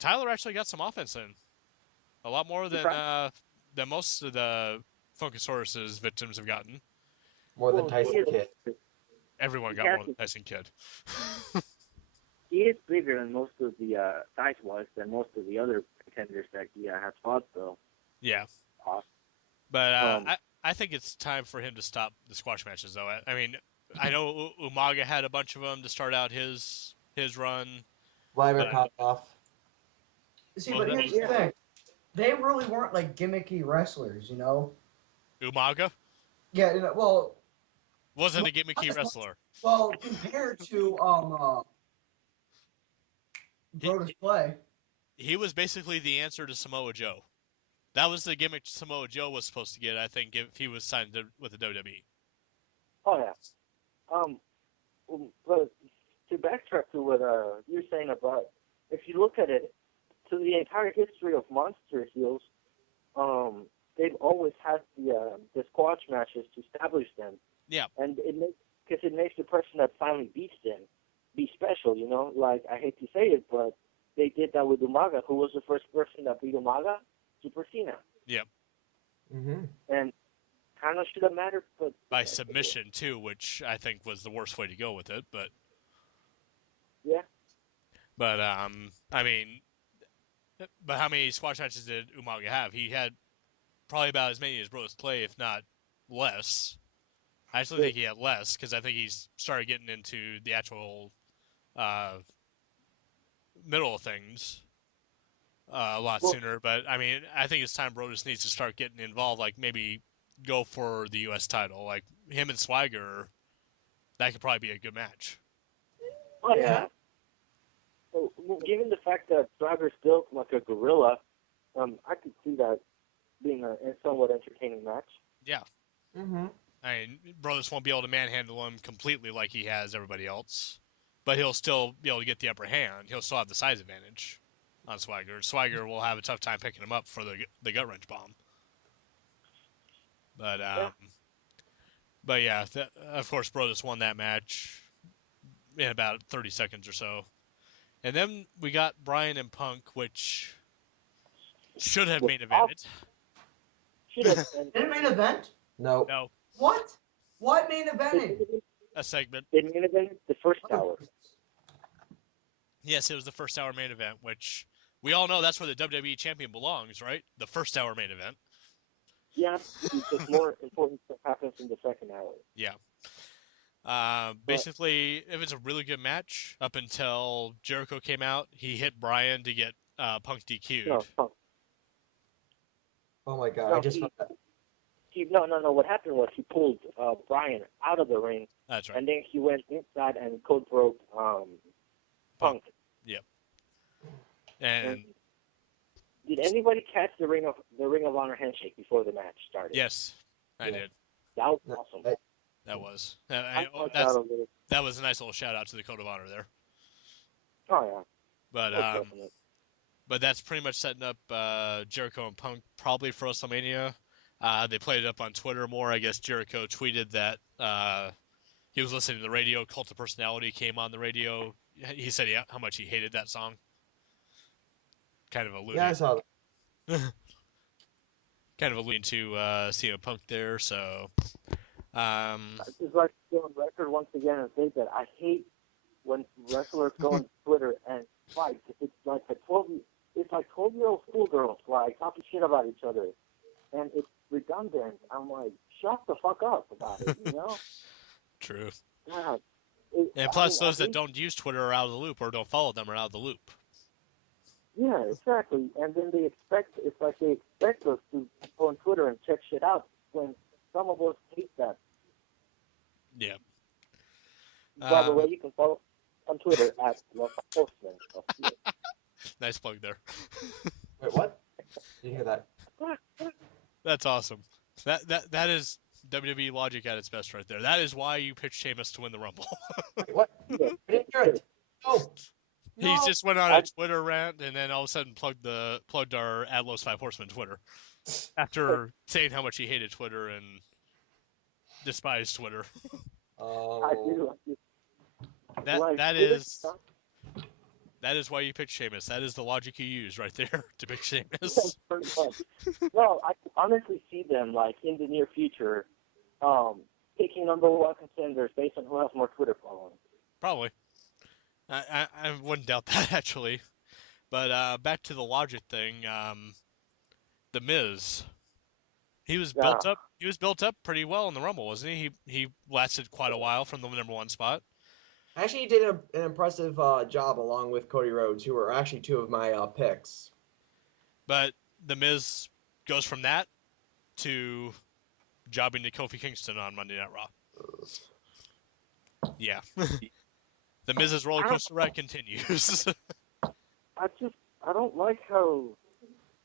Tyler actually got some offense in. A lot more than most of the Funkasaurus' victims have gotten. More than Well, Tyson he is- Kidd. Everyone got Yeah, more than Tyson Kidd. He is bigger than most of the size-wise than most of the other contenders that he has fought, though. Yeah. Awesome. But Um, I think it's time for him to stop the squash matches, though. I mean, I know Umaga had a bunch of them to start out his run. Liver But- popped off. See, Well, but that here's was- the thing. They really weren't like gimmicky wrestlers, you know? Umaga Yeah, you know, wasn't a gimmicky wrestler. well, compared to Brodus Clay. He was basically the answer to Samoa Joe. That was the gimmick Samoa Joe was supposed to get, I think, if he was signed with the WWE. Oh, yeah. But to backtrack to what you're saying about, if you look at it, to the entire history of monster heels, they've always had the squash matches to establish them. Yeah. And it makes the person that finally beats them be special, you know? Like, I hate to say it, but they did that with Umaga, who was the first person that beat Umaga, Super Cena. Mm-hmm. And kind of should have mattered, but... By submission, too, which I think was the worst way to go with it. But Yeah. But, I mean, but how many squash matches did Umaga have? He had probably about as many as Brodus Clay, if not less. I actually think he had less, because I think he's started getting into the actual middle of things a lot sooner. But, I mean, I think it's time Brodus needs to start getting involved, like maybe go for the U.S. title. Like, him and Swagger, that could probably be a good match. Oh, yeah. Well, given the fact that Swagger's built like a gorilla, I could see that being a somewhat entertaining match. Yeah. Mm-hmm. I mean, Brodus won't be able to manhandle him completely like he has everybody else, but he'll still be able to get the upper hand. He'll still have the size advantage on Swagger. Swagger will have a tough time picking him up for the gut wrench bomb. But but yeah, of course, Brodus won that match in about 30 seconds or so, and then we got Bryan and Punk, which should have main evented. Should have. In main event? No. No, What? What main evented? a segment. In main event, the first hour. Yes, it was the first hour main event, which we all know that's where the WWE champion belongs, right? The first hour main event. Yeah, because more important stuff happens in the second hour. Yeah. But Basically, it was a really good match up until Jericho came out. He hit Bryan to get Punk DQ'd. no, Oh my god, I no, just found that. no. What happened was he pulled Bryan out of the ring, That's right. and then he went inside and code broke Punk. Yep. And And did anybody catch the Ring of Honor handshake before the match started? yes, I Yeah. did. That was No, awesome. That was. That was a nice little shout out to the Code of Honor there. Oh yeah. But Most definitely. but that's pretty much setting up Jericho and Punk probably for WrestleMania. They played it up on Twitter more. I guess Jericho tweeted that he was listening to the radio. Cult of Personality came on the radio. He said how much he hated that song. Kind of alluding. Yeah, I saw that. Kind of alluding to CM Punk there. So. I just like to go on record once again and say that I hate when wrestlers go on Twitter and fight. It's like 12-year-old schoolgirls like talking shit about each other, and it's redundant. I'm like, shut the fuck up about it, you know? True. God. And plus, those that don't use Twitter are out of the loop, or don't follow them are out of the loop. Yeah, exactly. And then they expect us to go on Twitter and check shit out when some of us hate that. Yeah. By the way, you can follow on Twitter at Horsemen. Nice plug there. Wait, what? Did you hear that? That's awesome. That is WWE logic at its best right there. That is why you picked Sheamus to win the Rumble. Wait, what? I didn't hear it. No. He just went on a Twitter rant and then all of a sudden plugged our Atlos 5 Horsemen Twitter after saying how much he hated Twitter and despised Twitter. Oh. I do. That is why you picked Sheamus. That is the logic you use right there to pick Sheamus. No, I can honestly see them like in the near future, picking number one contenders based on who has more Twitter following. Probably. I wouldn't doubt that actually. But back to the logic thing, the Miz. He was built up. He was built up pretty well in the Rumble, wasn't he? He lasted quite a while from the number one spot. Actually, he did an impressive job along with Cody Rhodes, who were actually two of my picks. But the Miz goes from that to jobbing to Kofi Kingston on Monday Night Raw. Yeah. The Miz's roller coaster ride continues. I don't like how,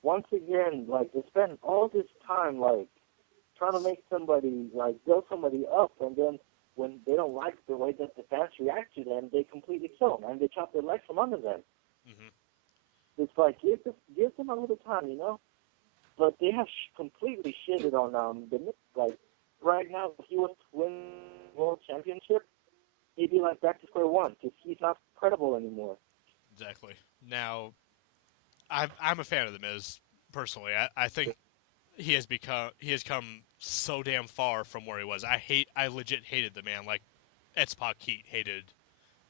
once again, like, they spend all this time, like, trying to make somebody, like, build somebody up, and then when they don't like the way that the fans react to them, they completely kill them, and they chop their legs from under them. Mm-hmm. It's like, give them a little time, you know? But they have completely shitted on the Miz. Like, right now, if he was to win the World Championship, he'd be, like, back to square one, because he's not credible anymore. Exactly. Now, I'm a fan of the Miz personally. I think he has come so damn far from where he was. I legit hated the man. Like X-Pac Heat hated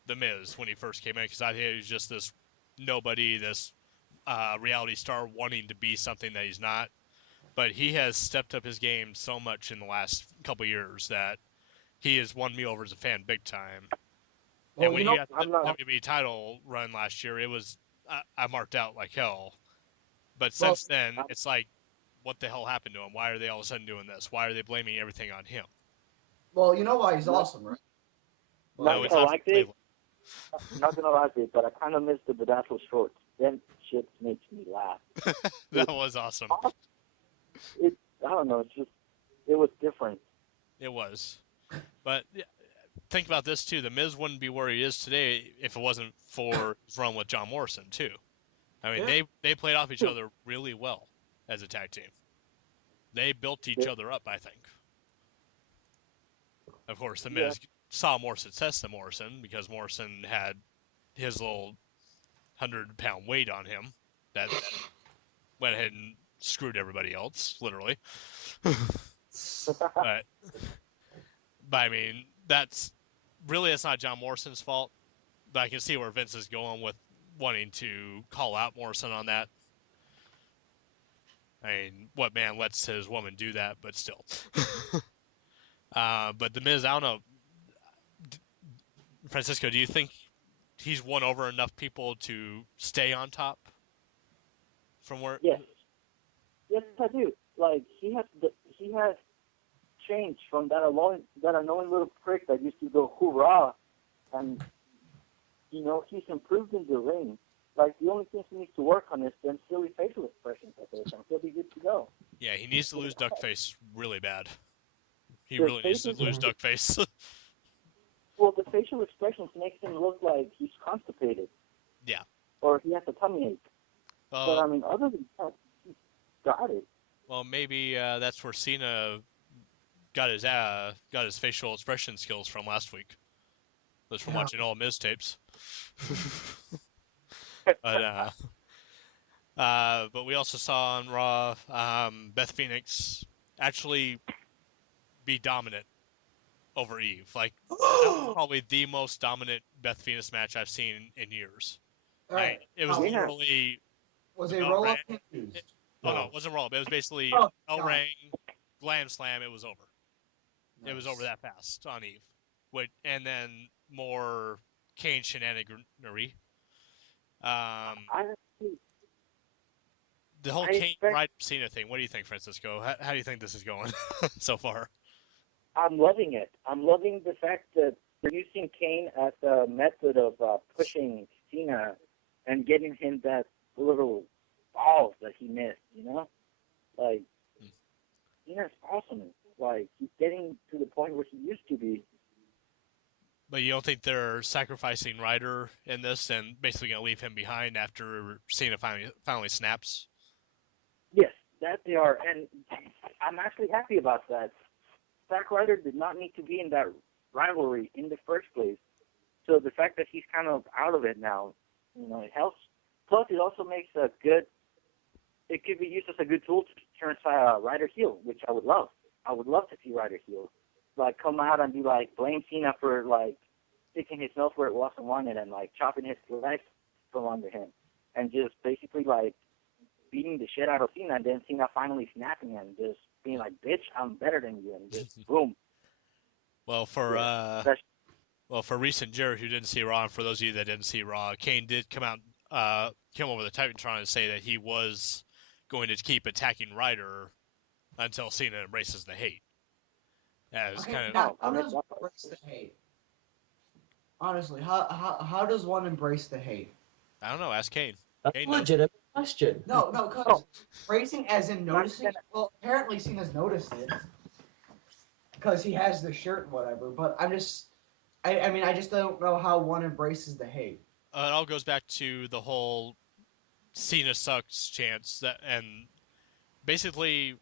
the Miz when he first came in because I thought he was just this nobody, this reality star wanting to be something that he's not. But he has stepped up his game so much in the last couple years that he has won me over as a fan big time. Well, and when he got the WWE title run last year, it was I marked out like hell. But since then, it's like, what the hell happened to him? Why are they all of a sudden doing this? Why are they blaming everything on him? Well, you know why he's awesome, right? Not gonna lie to you, but I kind of missed the Bedazzled shorts. Them shit makes me laugh. That was awesome. I don't know. It was different. It was. But think about this, too. The Miz wouldn't be where he is today if it wasn't for his run with John Morrison, too. I mean, they played off each other really well as a tag team. They built each other up, I think. Of course, the Miz saw more success than Morrison because Morrison had his little 100-pound weight on him that went ahead and screwed everybody else, literally. but I mean, it's not John Morrison's fault. But I can see where Vince is going with wanting to call out Morrison on that. I mean, what man lets his woman do that? But still. But the Miz, I don't know. Francisco, do you think he's won over enough people to stay on top? From where? Yes, yes, I do. Like he has changed from that annoying little prick that used to go hoorah, and he's improved in the ring. Like the only thing he needs to work on is them silly facial expressions at this, and he'll be good to go. Yeah, he needs to lose Duckface really bad. He The really needs to faces- lose Duckface. Well, the facial expressions makes him look like he's constipated. Yeah. Or he has a tummy ache. But I mean, other than that, he's got it. Well, maybe that's where Cena got his facial expression skills from last week. Was from watching all Miz tapes. But we also saw on Raw Beth Phoenix actually be dominant over Eve. Like that was probably the most dominant Beth Phoenix match I've seen in years. All right. It was literally. Was a roll up confused? No, it wasn't roll up. It was basically bell rang, glam slam. It was over. Nice. It was over that fast on Eve. And then more Kane shenaniganery. The whole Kane Ride Cena thing. What do you think, Francisco? How do you think this is going so far? I'm loving it. I'm loving the fact that they're using Kane as a method of pushing Cena and getting him that little balls that he missed, Like, Cena's awesome. Like, he's getting to the point where he used to be. But you don't think they're sacrificing Ryder in this and basically going to leave him behind after Cena finally snaps? Yes, that they are. And I'm actually happy about that. Zack Ryder did not need to be in that rivalry in the first place. So the fact that he's kind of out of it now, it helps. Plus, it also makes it could be used as a good tool to turn Ryder heel, which I would love. I would love to see Ryder heel. Like, come out and be like, blame Cena for, like, sticking his nose where it wasn't wanted and, like, chopping his legs from under him. And just basically, like, beating the shit out of Cena, and then Cena finally snapping and just being like, bitch, I'm better than you, and just boom. Well, for recent Jared who didn't see Raw, and for those of you that didn't see Raw, Kane did come over the Titantron and say that he was going to keep attacking Ryder until Cena embraces the hate. How does one embrace the hate? Honestly, how does one embrace the hate? I don't know. Ask Kane. That's a legitimate question. No, because embracing as in noticing. Well, apparently Cena's noticed it because he has the shirt and whatever. But I just don't know how one embraces the hate. It all goes back to the whole Cena sucks chance and basically.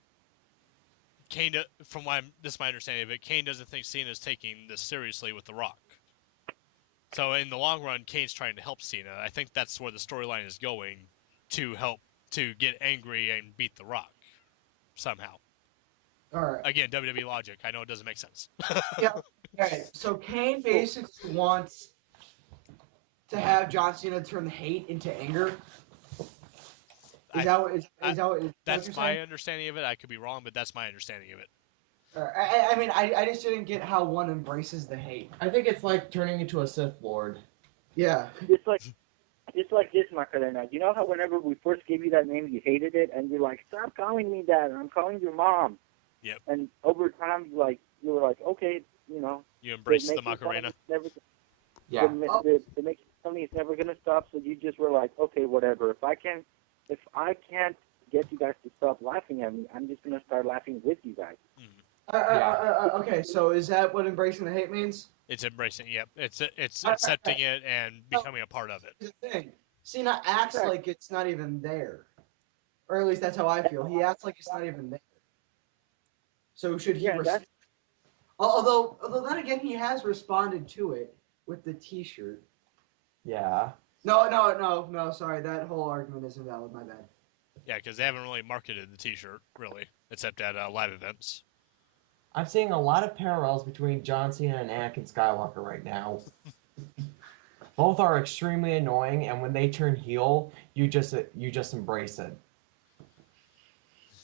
Kane, this is my understanding of it, Kane doesn't think Cena's taking this seriously with The Rock. So in the long run, Kane's trying to help Cena. I think that's where the storyline is going, to help to get angry and beat The Rock somehow. All right. Again, WWE logic. I know it doesn't make sense. Yeah. All right. So Kane basically wants to have John Cena turn the hate into anger. That's my understanding of it. I could be wrong, but that's my understanding of it. I just didn't get how one embraces the hate. I think it's like turning into a Sith Lord. Yeah. It's like this, Macarena. You know how whenever we first gave you that name, you hated it, and you're like, stop calling me that, I'm calling your mom. Yep. And over time, you were like, okay, You embrace the Macarena. Yeah. It makes something it's never gonna stop. So you just were like, okay, whatever. If I can't get you guys to stop laughing at me, I'm just gonna start laughing with you guys. Okay, so is that what embracing the hate means? It's embracing. Yep. It's accepting it and becoming a part of it. The thing, Cena acts like it's not even there, or at least that's how I feel. He acts like it's not even there. So should he? Although then again, he has responded to it with the T-shirt. Yeah. No. Sorry, that whole argument isn't valid. My bad. Yeah, because they haven't really marketed the T-shirt, really, except at live events. I'm seeing a lot of parallels between John Cena and Anakin Skywalker right now. Both are extremely annoying, and when they turn heel, you just embrace it.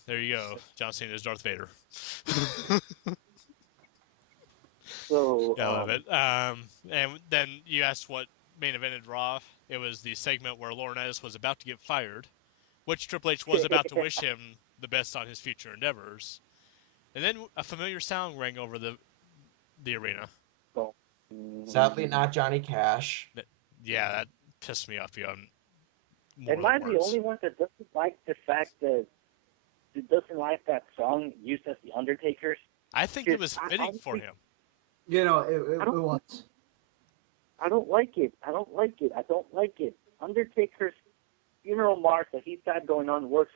there you go. John Cena is Darth Vader. So, Yeah, I love it. And then you asked what main evented Raw. It was the segment where Laurinaitis was about to get fired, which Triple H was about to wish him the best on his future endeavors. And then a familiar sound rang over the arena. Sadly, not Johnny Cash. Yeah, that pissed me off beyond more Am I than the words. only one that doesn't like the fact that doesn't like that song used as the Undertaker's? I think it was fitting for him. You know, it was. I don't like it. I don't like it. I don't like it. Undertaker's funeral march that he's got going on works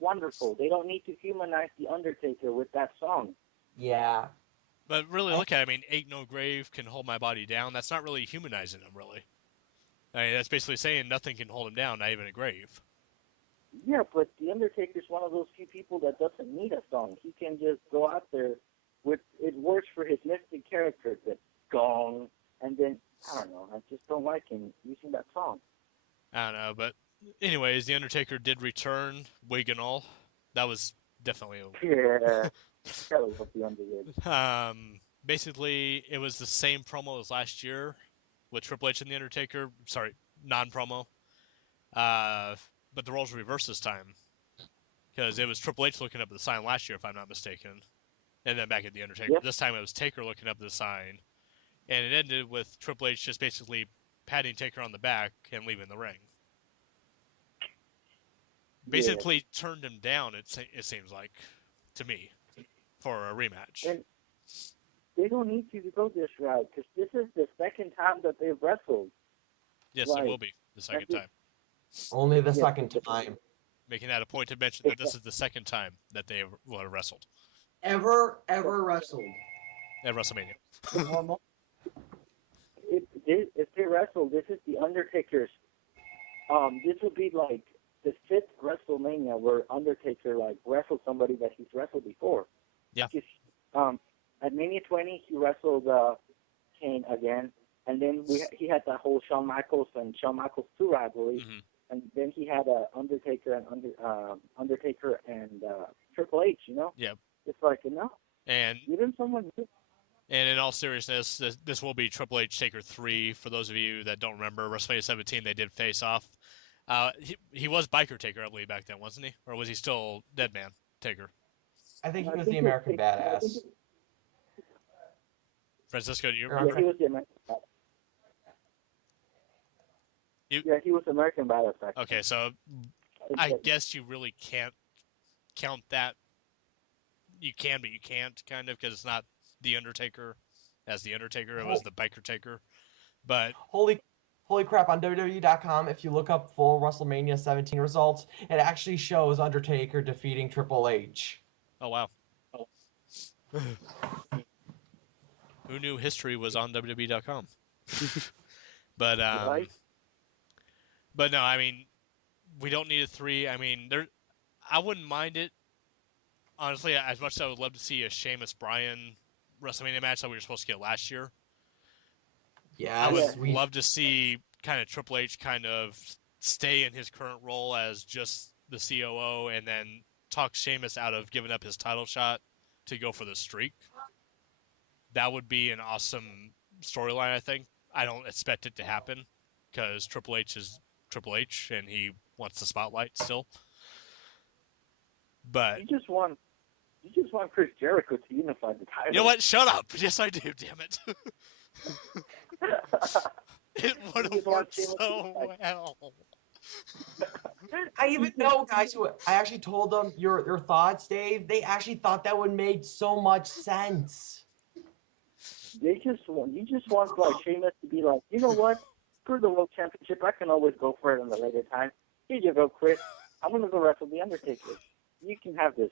wonderful. They don't need to humanize the Undertaker with that song. Yeah. But really, look at it. I mean, Ain't No Grave Can Hold My Body Down. That's not really humanizing him, really. I mean, that's basically saying nothing can hold him down, not even a grave. Yeah, but the Undertaker's one of those few people that doesn't need a song. He can just go out there with it works for his mystic character, the gong, and then I don't know. I just don't like him using that song. I don't know, but anyways, the Undertaker did return, wig and all. That was definitely Yeah, that was what the Undertaker. basically, it was the same promo as last year with Triple H and the Undertaker. Sorry, non-promo. But the roles were reversed this time because it was Triple H looking up at the sign last year, if I'm not mistaken, and then back at the Undertaker. Yep. This time it was Taker looking up at the sign, and it ended with Triple H just basically patting Taker on the back and leaving the ring. Basically turned him down, it seems like, to me, for a rematch. And they don't need to go this route because this is the second time that they've wrestled. Yes, Right. it will be the second time. Only the second time. Making that a point to mention that this is the second time that they have wrestled Ever wrestled. at WrestleMania. If they wrestle, this is the Undertaker's. This would be like the 5th WrestleMania where Undertaker like wrestled somebody that he's wrestled before. Yeah. Because, at Mania 20, he wrestled Kane again, and then he had that whole Shawn Michaels and Shawn Michaels 2 rivalry, Mm-hmm. and then he had Undertaker and Triple H. You know. Yep. It's like And give him someone new. And in all seriousness, this will be Triple H Taker 3. For those of you that don't remember, WrestleMania 17, they did face off. He was Biker Taker, I believe, back then, wasn't he? Or was he still Deadman Taker? I think he was the American Badass. Francisco, do you Yeah, remember? He was the American Badass. Yeah, he was American Badass. Actually. Okay, so I guess you really can't count that. You can, but you can't, kind of, because it's not the Undertaker as the Undertaker. It was the Biker Taker. But Holy crap, on WWE.com, if you look up full WrestleMania 17 results, it actually shows Undertaker defeating Triple H. oh wow, who knew history was on WWE.com? But Right? but no, I mean, we don't need a 3. I mean, I wouldn't mind it. Honestly, as much as I would love to see a Sheamus Bryan WrestleMania match that we were supposed to get last year, Yeah, I would sweet. love to see kind of Triple H kind of stay in his current role as just the COO and then talk Sheamus out of giving up his title shot to go for the streak. That would be an awesome storyline, I think. I don't expect it to happen because Triple H is Triple H and he wants the spotlight still. But You just want Chris Jericho to unify the title. you know what? Shut up. Yes, I do. Damn it. It would have just want worked Sheamus to so unify. well. I even know guys who I actually told them your thoughts, Dave. They actually thought that would make so much sense. You just want like Sheamus to be like, you know what? Screw the World Championship. I can always go for it in the later time. Here you go, Chris. I'm gonna go wrestle the Undertaker. You can have this.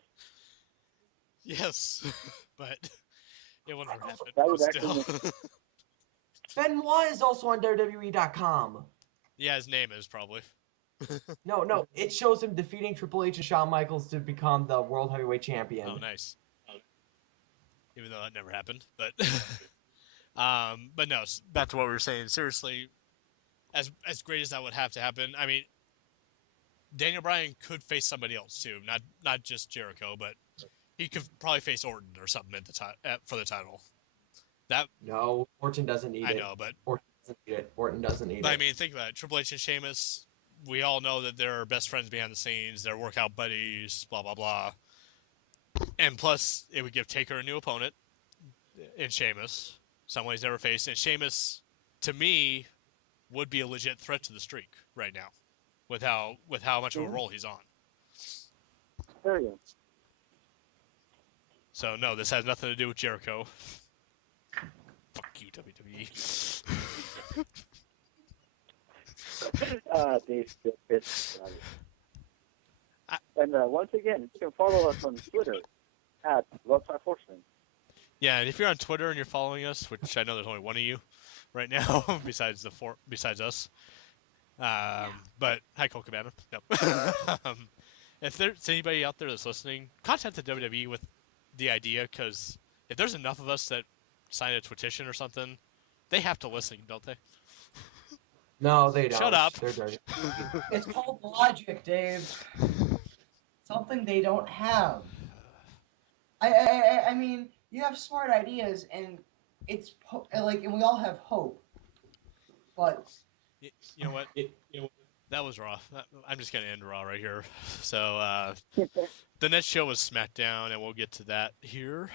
Yes, but it wouldn't have happened. That would Still. actually Benoit is also on WWE.com. Yeah, his name is probably. No, it shows him defeating Triple H and Shawn Michaels to become the World Heavyweight Champion. Oh, nice. Even though that never happened, but but no. Back to what we were saying. Seriously, as great as that would have to happen. I mean, Daniel Bryan could face somebody else too, not just Jericho, but he could probably face Orton or something at the for the title. That No, Orton doesn't need I it. know, but Orton doesn't need it. Orton doesn't need I it. mean, think about it. Triple H and Sheamus, we all know that they're best friends behind the scenes. They're workout buddies, blah blah blah. And plus, it would give Taker a new opponent in Sheamus, someone he's never faced. And Sheamus, to me, would be a legit threat to the streak right now, with how much of a role he's on. There you go. So no, this has nothing to do with Jericho. Fuck you, WWE. Dave Fitz. And once again, you can follow us on Twitter at Horsemen. Yeah, and if you're on Twitter and you're following us, which I know there's only one of you right now, besides us. But hi, Cole Cabana. No. If there's anybody out there that's listening, contact the WWE with the idea, because if there's enough of us that sign a petition or something, they have to listen, don't they? No, they don't. Shut up. They're dirty. It's called logic, Dave. Something they don't have. I mean, you have smart ideas, and it's and we all have hope. But You know what? That was Raw. I'm just gonna end Raw right here. So the next show was SmackDown, and we'll get to that here.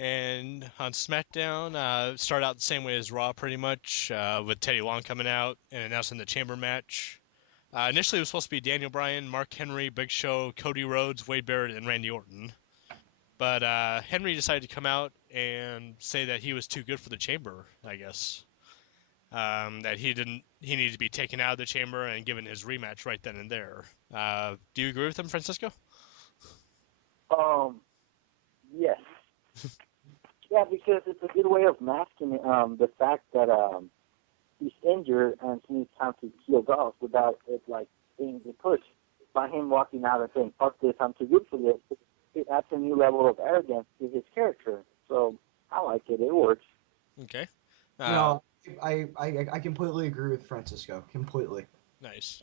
And on SmackDown, start out the same way as Raw, pretty much, with Teddy Long coming out and announcing the Chamber match. Initially, it was supposed to be Daniel Bryan, Mark Henry, Big Show, Cody Rhodes, Wade Barrett, and Randy Orton. But Henry decided to come out and say that he was too good for the Chamber, I guess. That he needed to be taken out of the Chamber and given his rematch right then and there. Do you agree with him, Francisco? Yes. Yeah, because it's a good way of masking the fact that he's injured and he needs time to heal off without it being pushed. By him walking out and saying, "Fuck this, I'm too good for this," it adds a new level of arrogance to his character. So I like it. It works. Okay. No, I completely agree with Francisco. Completely. Nice.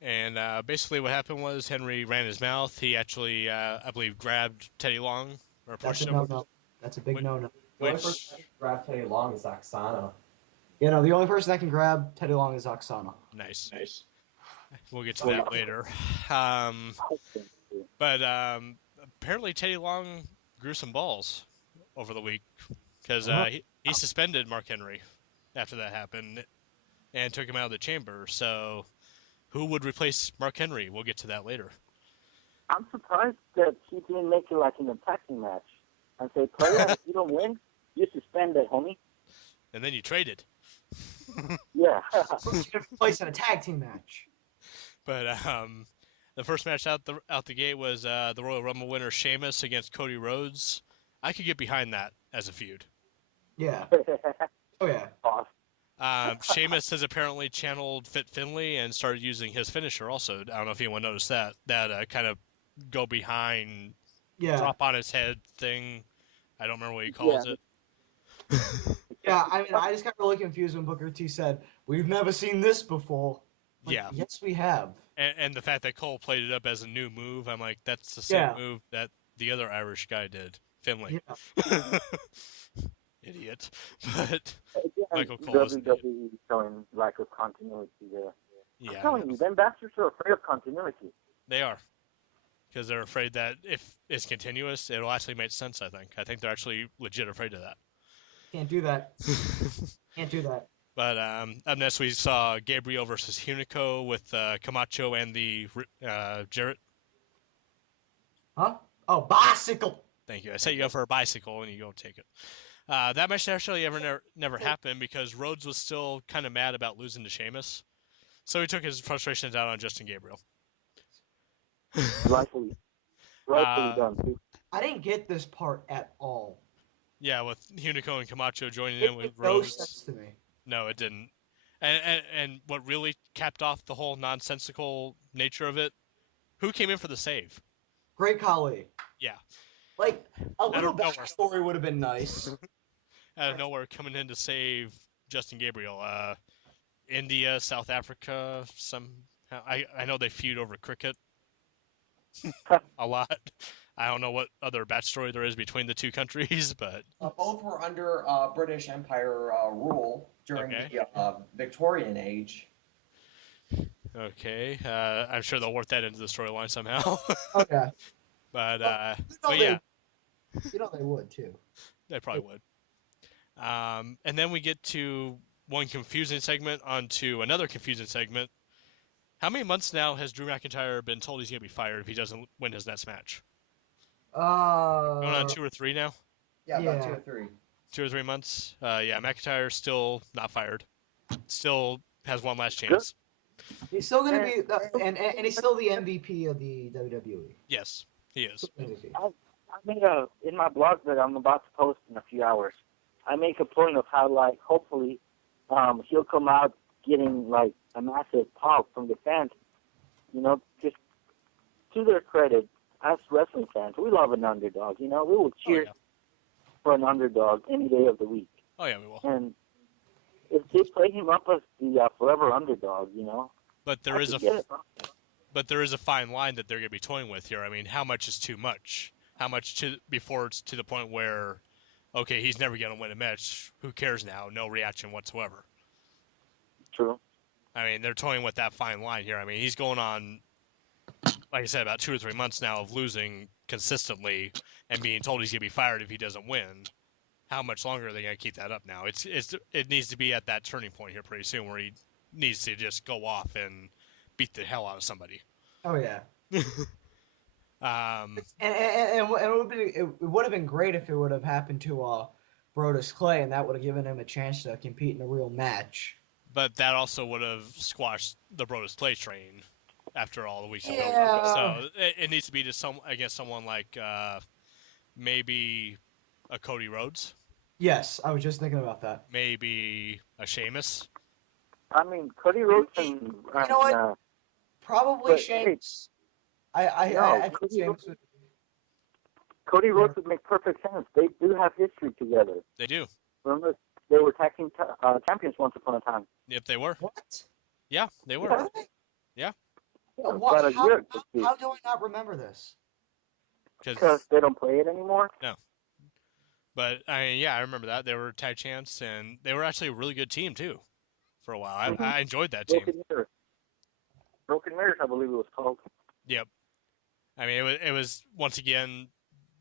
And basically what happened was Henry ran his mouth. He actually, I believe, grabbed Teddy Long or pushed him. No. That's a big no-no. The only person that can grab Teddy Long is Oksana. You know, the only person that can grab Teddy Long is Oksana. Nice. We'll get to that later. But apparently Teddy Long grew some balls over the week because he suspended Mark Henry after that happened and took him out of the Chamber. So who would replace Mark Henry? We'll get to that later. I'm surprised that he didn't make it like an attacking match. And say, player, if you don't win, you suspend it, homie. And then you traded. Yeah. Place in a tag team match. But the first match out the gate was the Royal Rumble winner Sheamus against Cody Rhodes. I could get behind that as a feud. Yeah. Oh yeah. Awesome. Sheamus has apparently channeled Fit Finlay and started using his finisher also. I don't know if anyone noticed that. That kind of go behind, drop on his head thing. I don't remember what he calls it. Yeah, I mean, I just got really confused when Booker T said, "We've never seen this before." Like, yeah. Yes, we have. And the fact that Cole played it up as a new move, I'm like, that's the same move that the other Irish guy did, Finlay. Yeah. Idiot. But Again, Michael Cole is WWE showing lack of continuity there. Yeah. I'm telling you, the ambassadors are afraid of continuity. They are. Because they're afraid that if it's continuous, it'll actually make sense, I think. I think they're actually legit afraid of that. Can't do that. Can't do that. But up next, we saw Gabriel versus Hunico with Camacho and the Jarrett. Huh? Oh, bicycle. Thank you. I set you up for a bicycle, and you go take it. That match actually never happened because Rhodes was still kind of mad about losing to Sheamus. So he took his frustrations out on Justin Gabriel. Rightfully done, too. I didn't get this part at all. Yeah, with Hunico and Camacho joining in with It made no Rhodes. sense to me. No, it didn't. And what really capped off the whole nonsensical nature of it, who came in for the save? Great Khali. Yeah. Like, a little don't know. backstory would have been nice. Out of nowhere, coming in to save Justin Gabriel. India, South Africa, somehow. I know they feud over cricket a lot. I don't know what other backstory there is between the two countries, but Both were under British Empire rule during the Victorian age. okay. I'm sure they'll work that into the storyline somehow. Oh, yeah. but yeah. You know they would too. They probably would. And then we get to one confusing segment onto another confusing segment. How many months now has Drew McIntyre been told he's going to be fired if he doesn't win his next match? Going on 2 or 3 now? Yeah, about 2 or 3. 2 or 3 months. Yeah, McIntyre still not fired. Still has one last chance. He's still going to be, and he's still the MVP of the WWE. Yes, he is. I made in my blog that I'm about to post in a few hours, I make a point of how, like, hopefully he'll come out getting, like, a massive pop from the fans. You know, just to their credit, as wrestling fans, we love an underdog. You know, we will cheer for an underdog any day of the week. Oh, yeah, we will. And if they play him up as the forever underdog, you know. But there is a fine line that they're going to be toying with here. I mean, how much is too much? How much before it's to the point where, okay, he's never going to win a match. Who cares now? No reaction whatsoever. True. I mean, they're toying with that fine line here. I mean, he's going on, like I said, about 2 or 3 months now of losing consistently and being told he's going to be fired if he doesn't win. How much longer are they going to keep that up now? It needs to be at that turning point here pretty soon where he needs to just go off and beat the hell out of somebody. Oh, yeah. And it would have been great if it would have happened to Brodus Clay, and that would have given him a chance to compete in a real match. But that also would have squashed the Brodus Clay train after all the weeks. Yeah. So it needs to be just someone like maybe a Cody Rhodes. Yes, I was just thinking about that. Maybe a Sheamus. I mean, Cody Rhodes and you know what? Probably Sheamus. I think Sheamus would. Cody Rhodes would make perfect sense. They do have history together. They do. Remember, they were tag team champions once upon a time. Yep, they were. What? Yeah, they were. Were they? Yeah. About a year. How do I not remember this? Because they don't play it anymore? No. But, I remember that. They were tag champs, and they were actually a really good team, too, for a while. I enjoyed that team. Broken Mirrors, I believe it was called. Yep. I mean, it was once again,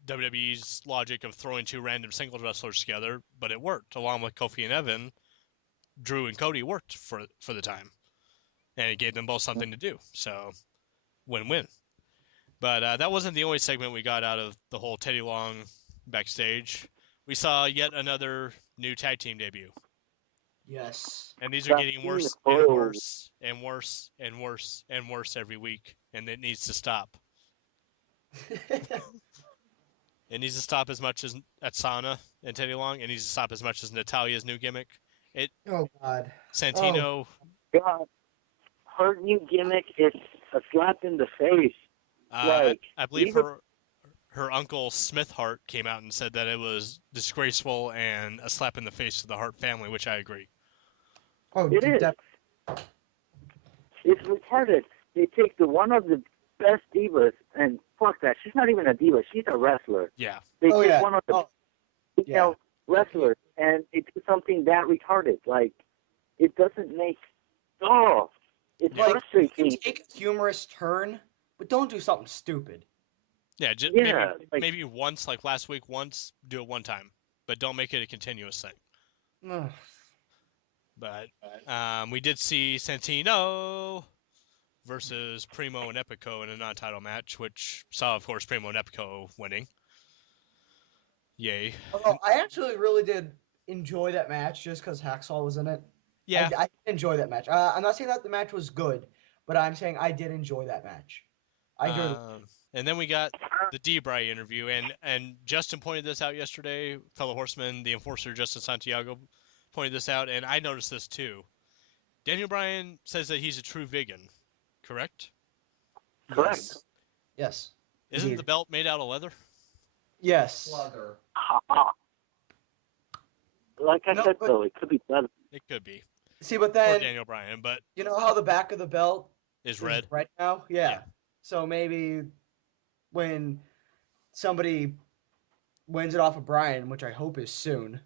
WWE's logic of throwing 2 random singles wrestlers together, but it worked. Along with Kofi and Evan, Drew and Cody worked for the time. and it gave them both something to do. So, win-win. But that wasn't the only segment we got out of the whole Teddy Long backstage. We saw yet another new tag team debut. Yes. And these are getting worse and worse and worse and worse and worse every week, and it needs to stop. It needs to stop as much as Atsana and Teddy Long. It needs to stop as much as Natalia's new gimmick. Oh God. Santino. God, her new gimmick is a slap in the face. I believe her uncle Smith Hart came out and said that it was disgraceful and a slap in the face to the Hart family, which I agree. Oh, it is. It's retarded. They take one of the best divas, and fuck that. She's not even a diva. She's a wrestler. Yeah. They take one of the wrestlers, and they do something that retarded. Like, it doesn't make. Oh, it frustrates me. Take a humorous turn, but don't do something stupid. Yeah, maybe once, like last week, do it one time, but don't make it a continuous thing. But we did see Santino versus Primo and Epico in a non-title match, which saw, of course, Primo and Epico winning. Yay. Although I actually really did enjoy that match just because Hacksaw was in it. Yeah. I did enjoy that match. I'm not saying that the match was good, but I'm saying I did enjoy that match. And then we got the D-Bry interview, and Justin pointed this out yesterday, fellow Horseman, the enforcer Justin Santiago pointed this out, and I noticed this too. Daniel Bryan says that he's a true vegan, correct? Correct. Yes. Isn't the belt made out of leather? Yes. Leather. Like I said, though, it could be leather. It could be. See, but then or Daniel Bryan, but you know how the back of the belt is red right now? Yeah. So maybe when somebody wins it off of Bryan, which I hope is soon,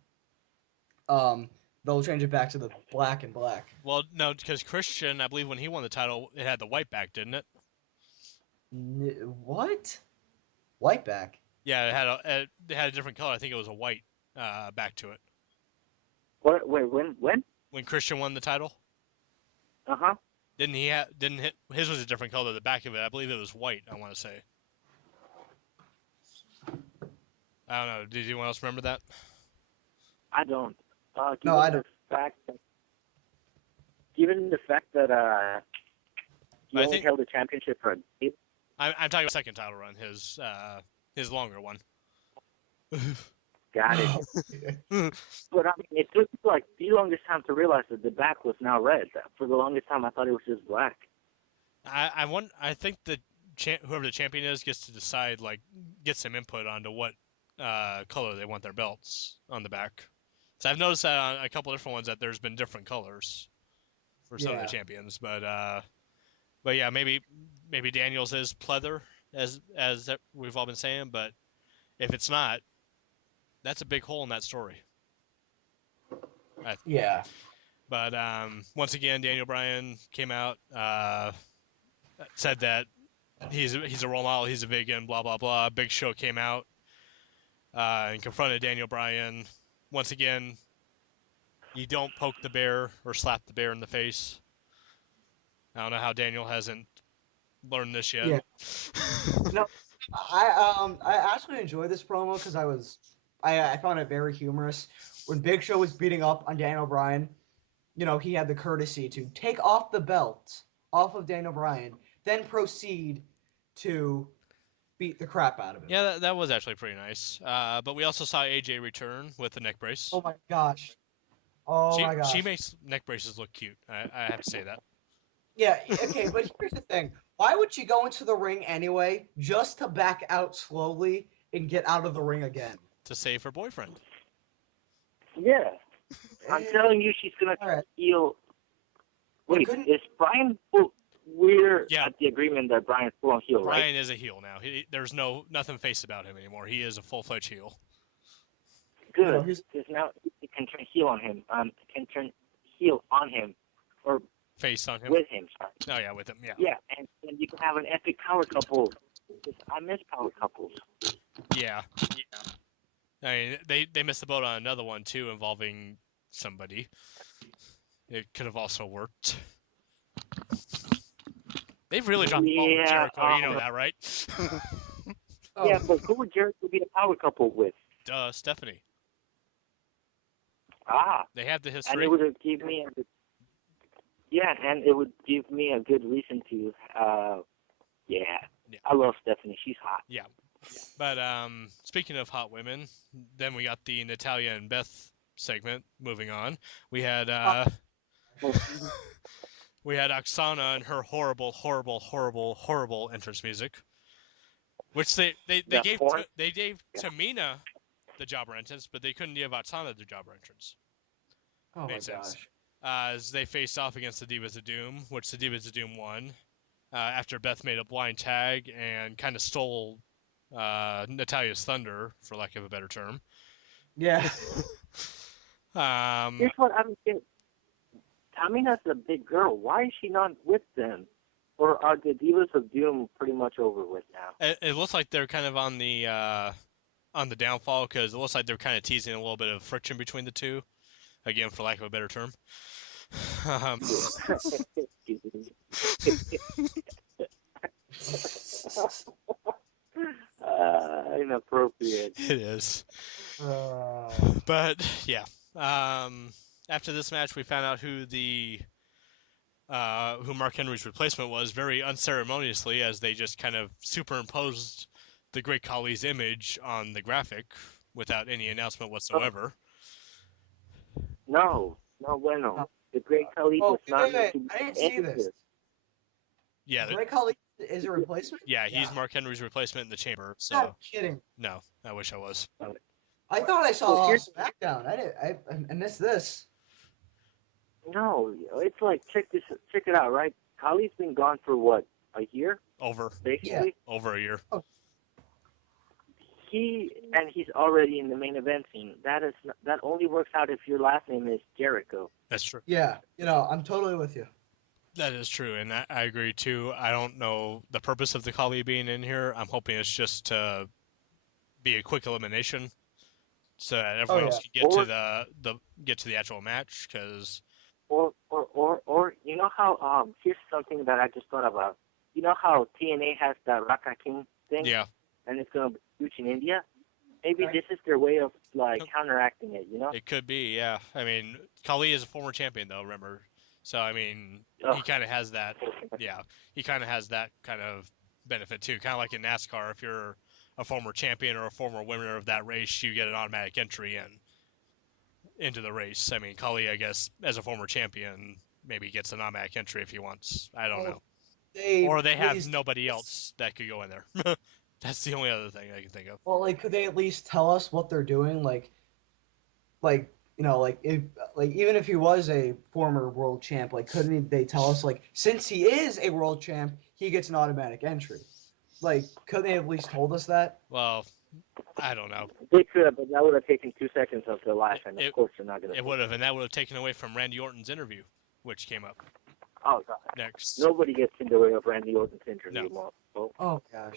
they'll change it back to the black and black. Well, no, because Christian, I believe when he won the title, it had the white back, didn't it? What? White back? Yeah, it had a different color. I think it was a white back to it. What? Wait, when? When Christian won the title? Uh-huh. His was a different color, the back of it. I believe it was white, I want to say. I don't know. Did anyone else remember that? I don't. No, I don't. Given the fact that he only held the championship for a day. I'm talking about second title run, his longer one. Got it. But I mean, it took like the longest time to realize that the back was now red. For the longest time, I thought it was just black. I think whoever the champion is gets to decide, like, get some input onto what color they want their belts on the back. So I've noticed that on a couple different ones that there's been different colors for some of the champions, but yeah, maybe Daniels is pleather as we've all been saying, but if it's not, that's a big hole in that story. Yeah. But once again, Daniel Bryan came out, said that he's a role model, he's a vegan, blah blah blah. Big Show came out and confronted Daniel Bryan. Once again, you don't poke the bear or slap the bear in the face. I don't know how Daniel hasn't learned this yet. Yeah. No, I actually enjoyed this promo because I found it very humorous. When Big Show was beating up on Daniel Bryan, you know, he had the courtesy to take off the belt off of Daniel Bryan, then proceed to beat the crap out of him. Yeah, that was actually pretty nice. But we also saw AJ return with the neck brace. Oh my gosh. Oh my gosh. She makes neck braces look cute. I have to say that. Yeah, okay, but here's the thing. Why would she go into the ring anyway, just to back out slowly and get out of the ring again? To save her boyfriend. Yeah. I'm telling you, she's going to heal. Wait, is Bryan we're at the agreement that Bryan's full on heel, right? Bryan is a heel now. There's nothing face about him anymore. He is a full-fledged heel. Good, because now he can turn heel on him. Can turn heel on him, or face on him. With him, sorry. Oh yeah, with him. Yeah. Yeah, and you can have an epic power couple. I miss power couples. Yeah. I mean, they missed the boat on another one too, involving somebody. It could have also worked. They've really dropped the ball with Jericho. You know that, right? Oh. Yeah, but who would Jericho be a power couple with? Duh, Stephanie. Ah, They have the and history. it would give me and it would give me a good reason to, yeah. I love Stephanie. She's hot. Yeah. But speaking of hot women, then we got the Natalia and Beth segment. Moving on, we had we had Oksana and her horrible entrance music, which they gave Tamina the jobber entrance, but they couldn't give Oksana the jobber entrance. Oh Made my sense. gosh. As they faced off against the Divas of Doom, which the Divas of Doom won after Beth made a blind tag and kind of stole Natalia's thunder, for lack of a better term. Yeah. Here's what I don't get. Tamina's a big girl. Why is she not with them? Or are the Divas of Doom pretty much over with now? It looks like they're kind of on the downfall, because it looks like they're kind of teasing a little bit of friction between the two. Again, for lack of a better term. Inappropriate. It is. But yeah. After this match, we found out who Mark Henry's replacement was, very unceremoniously, as they just kind of superimposed the Great Khali's image on the graphic without any announcement whatsoever. No, bueno. The Great Khali was not. I didn't see this. Yeah, Great Khali is a replacement? yeah, he's Mark Henry's replacement in the chamber. So Not kidding. no, I wish I was. I thought I saw SmackDown. I missed this. No, it's like check it out, right? Khali's been gone for what, a year? Over Basically. a year. Oh. He's already in the main event scene. That only works out if your last name is Jericho. That's true. Yeah, I'm totally with you. That is true, and I agree too. I don't know the purpose of the Khali being in here. I'm hoping it's just to be a quick elimination, so that everyone else can get to the actual match. Because or you know how here's something that I just thought about. You know how TNA has the Raka King thing? Yeah. And it's gonna be huge in India. Maybe this is their way of counteracting it. It could be, yeah. I mean, Khali is a former champion, though. Remember, so I mean, he kind of has that. Yeah, he kind of has that kind of benefit too. Kind of like in NASCAR, if you're a former champion or a former winner of that race, you get an automatic entry into the race. I mean, Khali, I guess, as a former champion, maybe gets an automatic entry if he wants. I don't know. Or they have nobody else that could go in there. That's the only other thing I can think of. Well, could they at least tell us what they're doing? If even if he was a former world champ, couldn't they tell us, since he is a world champ, he gets an automatic entry? Couldn't they at least told us that? Well, I don't know. They could, but that would have taken 2 seconds of their life, and of course they're not going to. It would have, and that would have taken away from Randy Orton's interview, which came up. Oh, God. Next. Nobody gets in the way of Randy Orton's interview. No. Oh, gosh.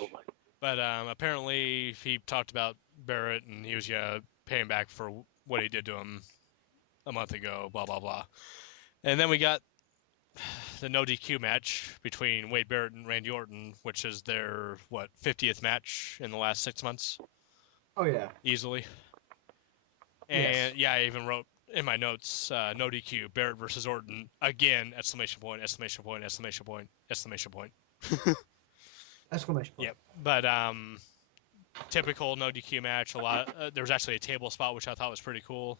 But apparently he talked about Barrett, and he was going to pay him back for what he did to him a month ago, blah, blah, blah. And then we got the no DQ match between Wade Barrett and Randy Orton, which is their, 50th match in the last 6 months? Oh, yeah. Easily. And, yeah, I even wrote in my notes, no DQ, Barrett versus Orton, again, exclamation point, exclamation point, exclamation point, exclamation point. Exclamation point. Yep. But typical no DQ match. There was actually a table spot, which I thought was pretty cool.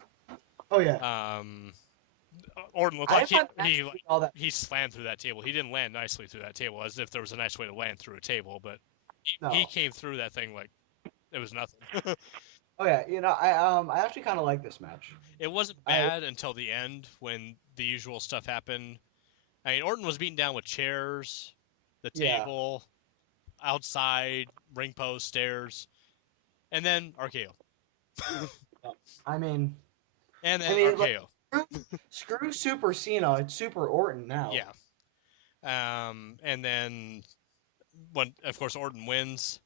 Oh yeah. Orton looked like he slammed through that table. He didn't land nicely through that table, as if there was a nice way to land through a table, but he came through that thing like it was nothing. Oh yeah, I actually kind of like this match. It wasn't bad until the end when the usual stuff happened. I mean, Orton was beaten down with chairs, the table, outside, ring post, stairs, and then RKO. And then RKO. Screw Super Cena, it's Super Orton now. Yeah. And then, of course, Orton wins.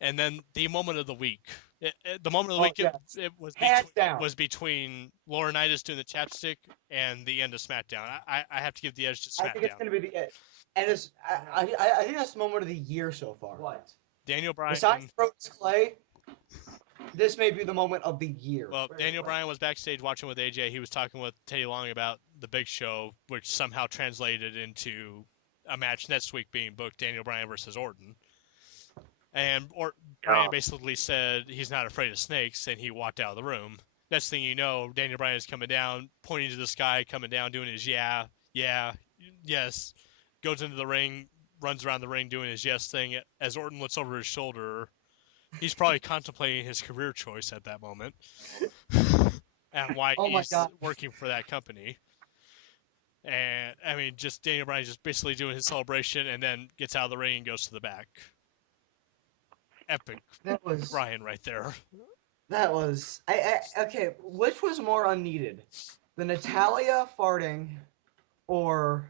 And then the moment of the week, The moment of the Oh, week yes. it was Hands down. was between Laurinaitis doing the chapstick and the end of SmackDown. I have to give the edge to SmackDown. I think it's going to be the and it's I think that's the moment of the year so far. What? Daniel Bryan. Besides Brodus Clay, this may be the moment of the year. Well, Daniel Bryan was backstage watching with AJ. He was talking with Teddy Long about the Big Show, which somehow translated into a match next week being booked, Daniel Bryan versus Orton. And Bryan basically said he's not afraid of snakes, and he walked out of the room. Next thing you know, Daniel Bryan is coming down, pointing to the sky, coming down, doing his yes. Goes into the ring, runs around the ring doing his yes thing. As Orton looks over his shoulder, he's probably contemplating his career choice at that moment and why he's working for that company. And, I mean, just Daniel Bryan just basically doing his celebration and then gets out of the ring and goes to the back. Epic That was Bryan right there. That was okay. Which was more unneeded, the Natalia farting, or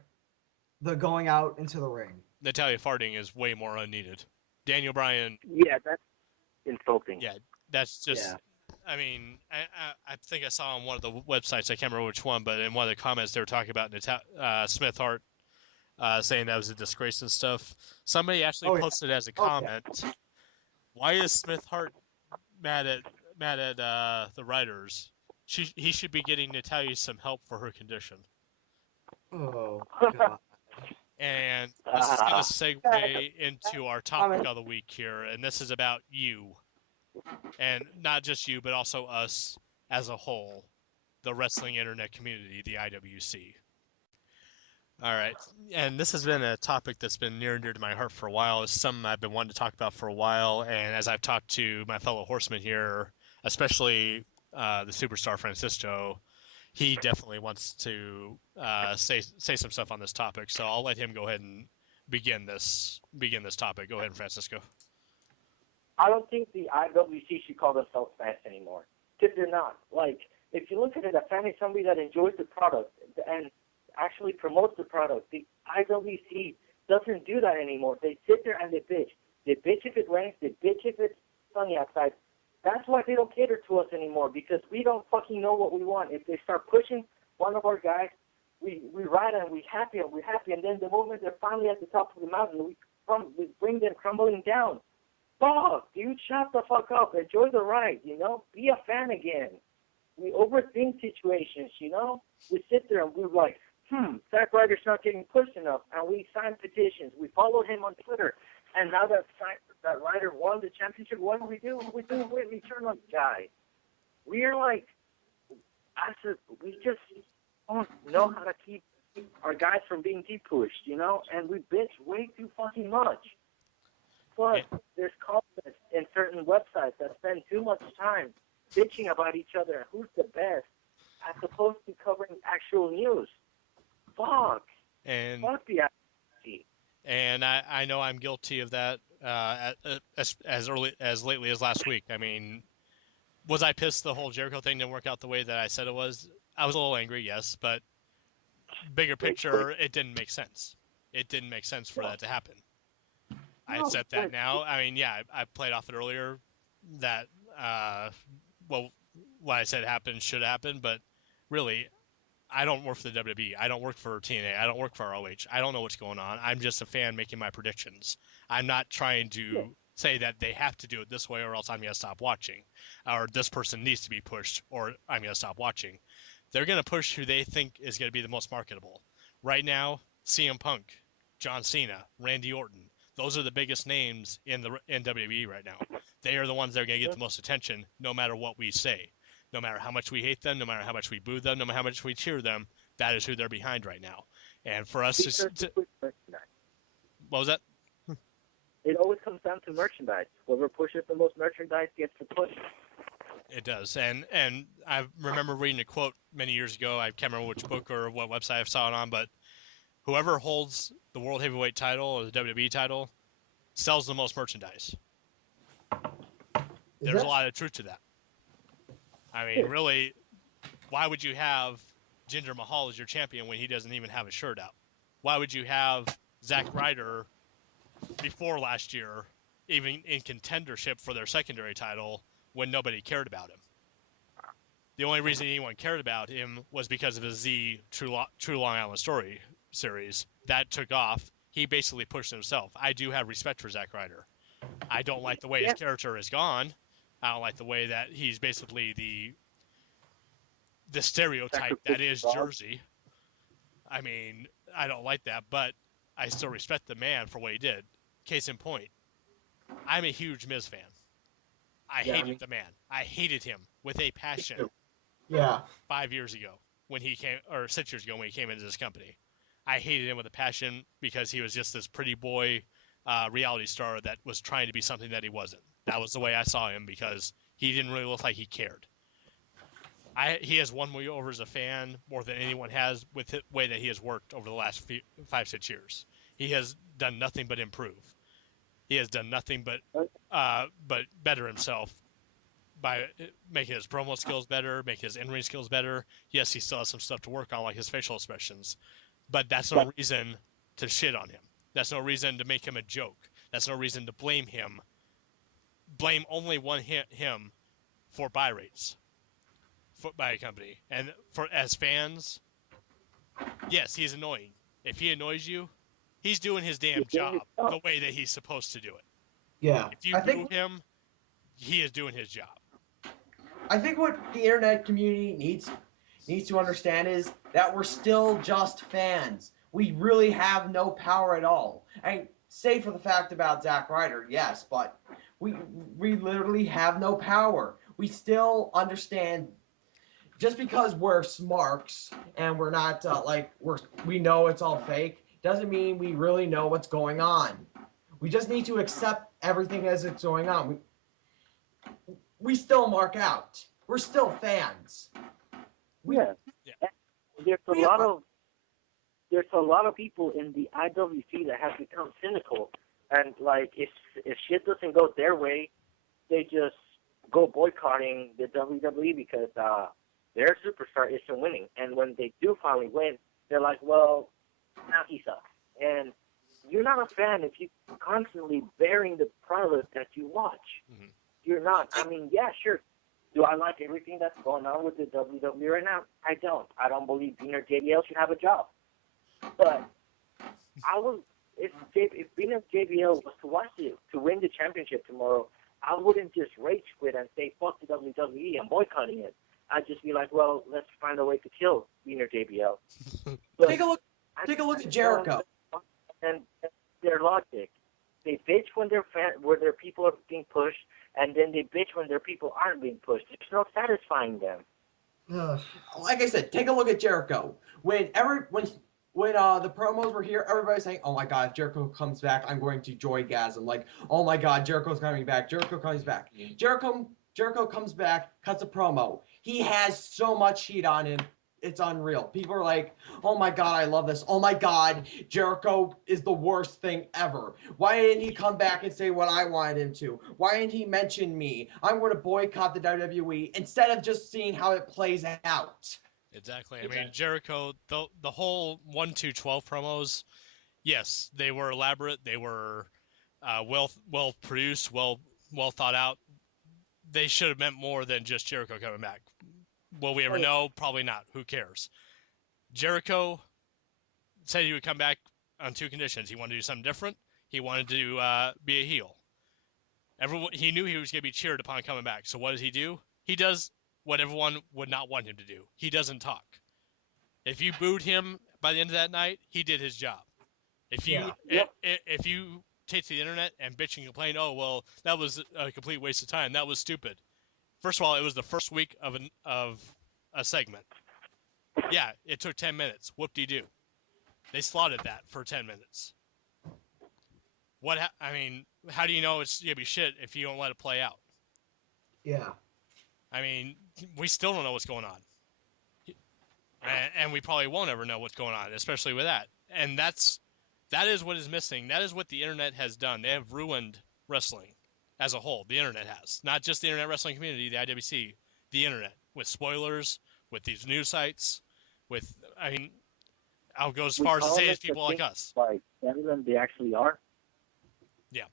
the going out into the ring? Natalia farting is way more unneeded. Daniel Bryan. Yeah, that's insulting. Yeah, that's just. Yeah. I mean, I think I saw on one of the websites, I can't remember which one, but in one of the comments they were talking about Smith Hart saying that was a disgrace and stuff. Somebody actually posted as a comment, why is Smith Hart mad at the writers? He should be getting Natalia some help for her condition. Oh, God. And this is going to segue into our topic of the week here, and this is about you. And not just you, but also us as a whole, the wrestling internet community, the IWC. All right, and this has been a topic that's been near and dear to my heart for a while. It's something I've been wanting to talk about for a while, and as I've talked to my fellow horsemen here, especially the superstar Francisco, he definitely wants to say some stuff on this topic. So I'll let him go ahead and begin this topic. Go ahead, Francisco. I don't think the IWC should call themselves fans anymore, because they're not. Like, if you look at it, a fan is somebody that enjoys the product and actually promotes the product. The IWC doesn't do that anymore. They sit there and they bitch. They bitch if it rains. They bitch if it's sunny outside. That's why they don't cater to us anymore, because we don't fucking know what we want. If they start pushing one of our guys, we ride and we're happy, and then the moment they're finally at the top of the mountain, we bring them crumbling down. Fuck, dude, shut the fuck up. Enjoy the ride, you know? Be a fan again. We overthink situations, you know? We sit there and we're like, Zack Ryder's not getting pushed enough, and we sign petitions. We followed him on Twitter, and now that Ryder won the championship, what do? We turn on the guy. We're like, we just don't know how to keep our guys from being pushed, you know? And we bitch way too fucking much. Plus, there's comments in certain websites that spend too much time bitching about each other and who's the best, as opposed to covering actual news. Fuck. And fuck the IWC. And I know I'm guilty of that as lately as last week. I mean, was I pissed the whole Jericho thing didn't work out the way that I said it was? I was a little angry, yes, but bigger picture, it didn't make sense. It didn't make sense for that to happen. I accept that now. I mean, yeah, I played off it earlier that, what I said happened should happen, but really, I don't work for the WWE. I don't work for TNA. I don't work for ROH. I don't know what's going on. I'm just a fan making my predictions. I'm not trying to say that they have to do it this way or else I'm going to stop watching, or this person needs to be pushed or I'm going to stop watching. They're going to push who they think is going to be the most marketable. Right now, CM Punk, John Cena, Randy Orton. Those are the biggest names in WWE right now. They are the ones that are going to get the most attention no matter what we say. No matter how much we hate them, no matter how much we boo them, no matter how much we cheer them, that is who they're behind right now. And for us to what was that? It always comes down to merchandise. Whoever pushes the most merchandise gets the push. It does. And I remember reading a quote many years ago. I can't remember which book or what website I saw it on, but whoever holds the World Heavyweight title or the WWE title sells the most merchandise. There's a lot of truth to that. I mean, really, why would you have Jinder Mahal as your champion when he doesn't even have a shirt out? Why would you have Zack Ryder before last year, even in contendership for their secondary title, when nobody cared about him. The only reason anyone cared about him was because of his Z True Long Island Story series. That took off. He basically pushed himself. I do have respect for Zack Ryder. I don't like the way his character is gone. I don't like the way that he's basically the stereotype that is Jersey. I mean, I don't like that, but I still respect the man for what he did. Case in point, I'm a huge Miz fan. I hated the man. I hated him with a passion. Yeah. 5 years ago when he came, or 6 years ago when he came into this company. I hated him with a passion because he was just this pretty boy reality star that was trying to be something that he wasn't. That was the way I saw him because he didn't really look like he cared. He has won me over as a fan more than anyone has with the way that he has worked over the last 5-6 years. He has done nothing but improve. He has done nothing but better himself by making his promo skills better, making his in-ring skills better. Yes, he still has some stuff to work on, like his facial expressions. But that's no reason to shit on him. That's no reason to make him a joke. That's no reason to blame him. Blame only him for buy rates by a company. And as fans, yes, he's annoying. If he annoys you, he's doing his damn job the way that he's supposed to do it. Yeah. If you boo him, he is doing his job. I think what the internet community needs to understand is that we're still just fans. We really have no power at all. And save for the fact about Zack Ryder, yes, but we literally have no power. We still understand. Just because we're smarks and we're not we know it's all fake doesn't mean we really know what's going on. We just need to accept everything as it's going on. We still mark out. We're still fans. There's a lot of people in the IWC that have become cynical, and like if shit doesn't go their way, they just go boycotting the WWE because their superstar isn't winning. And when they do finally win, they're like, well, now he sucks. And you're not a fan if you're constantly bearing the product that you watch. Mm-hmm. You're not. I mean, yeah, sure. Do I like everything that's going on with the WWE right now? I don't. I don't believe Dean or JBL should have a job. But if Dean or JBL was to watch it, to win the championship tomorrow, I wouldn't just rage quit and say, fuck the WWE, I'm boycotting it. I'd just be like, well, let's find a way to kill Dean or JBL. Take a look at Jericho. And their logic. They bitch when their people are being pushed, and then they bitch when their people aren't being pushed. It's not satisfying them. Like I said, take a look at Jericho. When the promos were here, everybody's saying, "Oh my God, if Jericho comes back, I'm going to joygasm." Like, "Oh my God, Jericho's coming back. Jericho comes back." Jericho comes back, cuts a promo. He has so much heat on him. It's unreal. People are like, "Oh my God, I love this. Oh my God, Jericho is the worst thing ever. Why didn't he come back and say what I wanted him to? Why didn't he mention me? I'm going to boycott the WWE," instead of just seeing how it plays out. Exactly. I mean, Jericho, the whole 1-2-12 promos, yes, they were elaborate. They were well produced, well thought out. They should have meant more than just Jericho coming back. Will we ever know? Probably not. Who cares? Jericho said he would come back on two conditions. He wanted to do something different. He wanted to be a heel. He knew he was going to be cheered upon coming back. So what does he do? He does what everyone would not want him to do. He doesn't talk. If you booed him by the end of that night, he did his job. If you take to the internet and bitch and complain, "Oh, well, that was a complete waste of time. That was stupid." First of all, it was the first week of a segment. Yeah, it took 10 minutes. Whoop-de-doo. They slotted that for 10 minutes. How do you know it's going to be shit if you don't let it play out? Yeah. I mean, we still don't know what's going on. And we probably won't ever know what's going on, especially with that. And that is what is missing. That is what the internet has done. They have ruined wrestling as a whole. The internet has. Not just the internet wrestling community, the IWC, the internet. With spoilers, with these news sites, I'll go as far as to say it's people like us. Like better than they actually are. Yeah.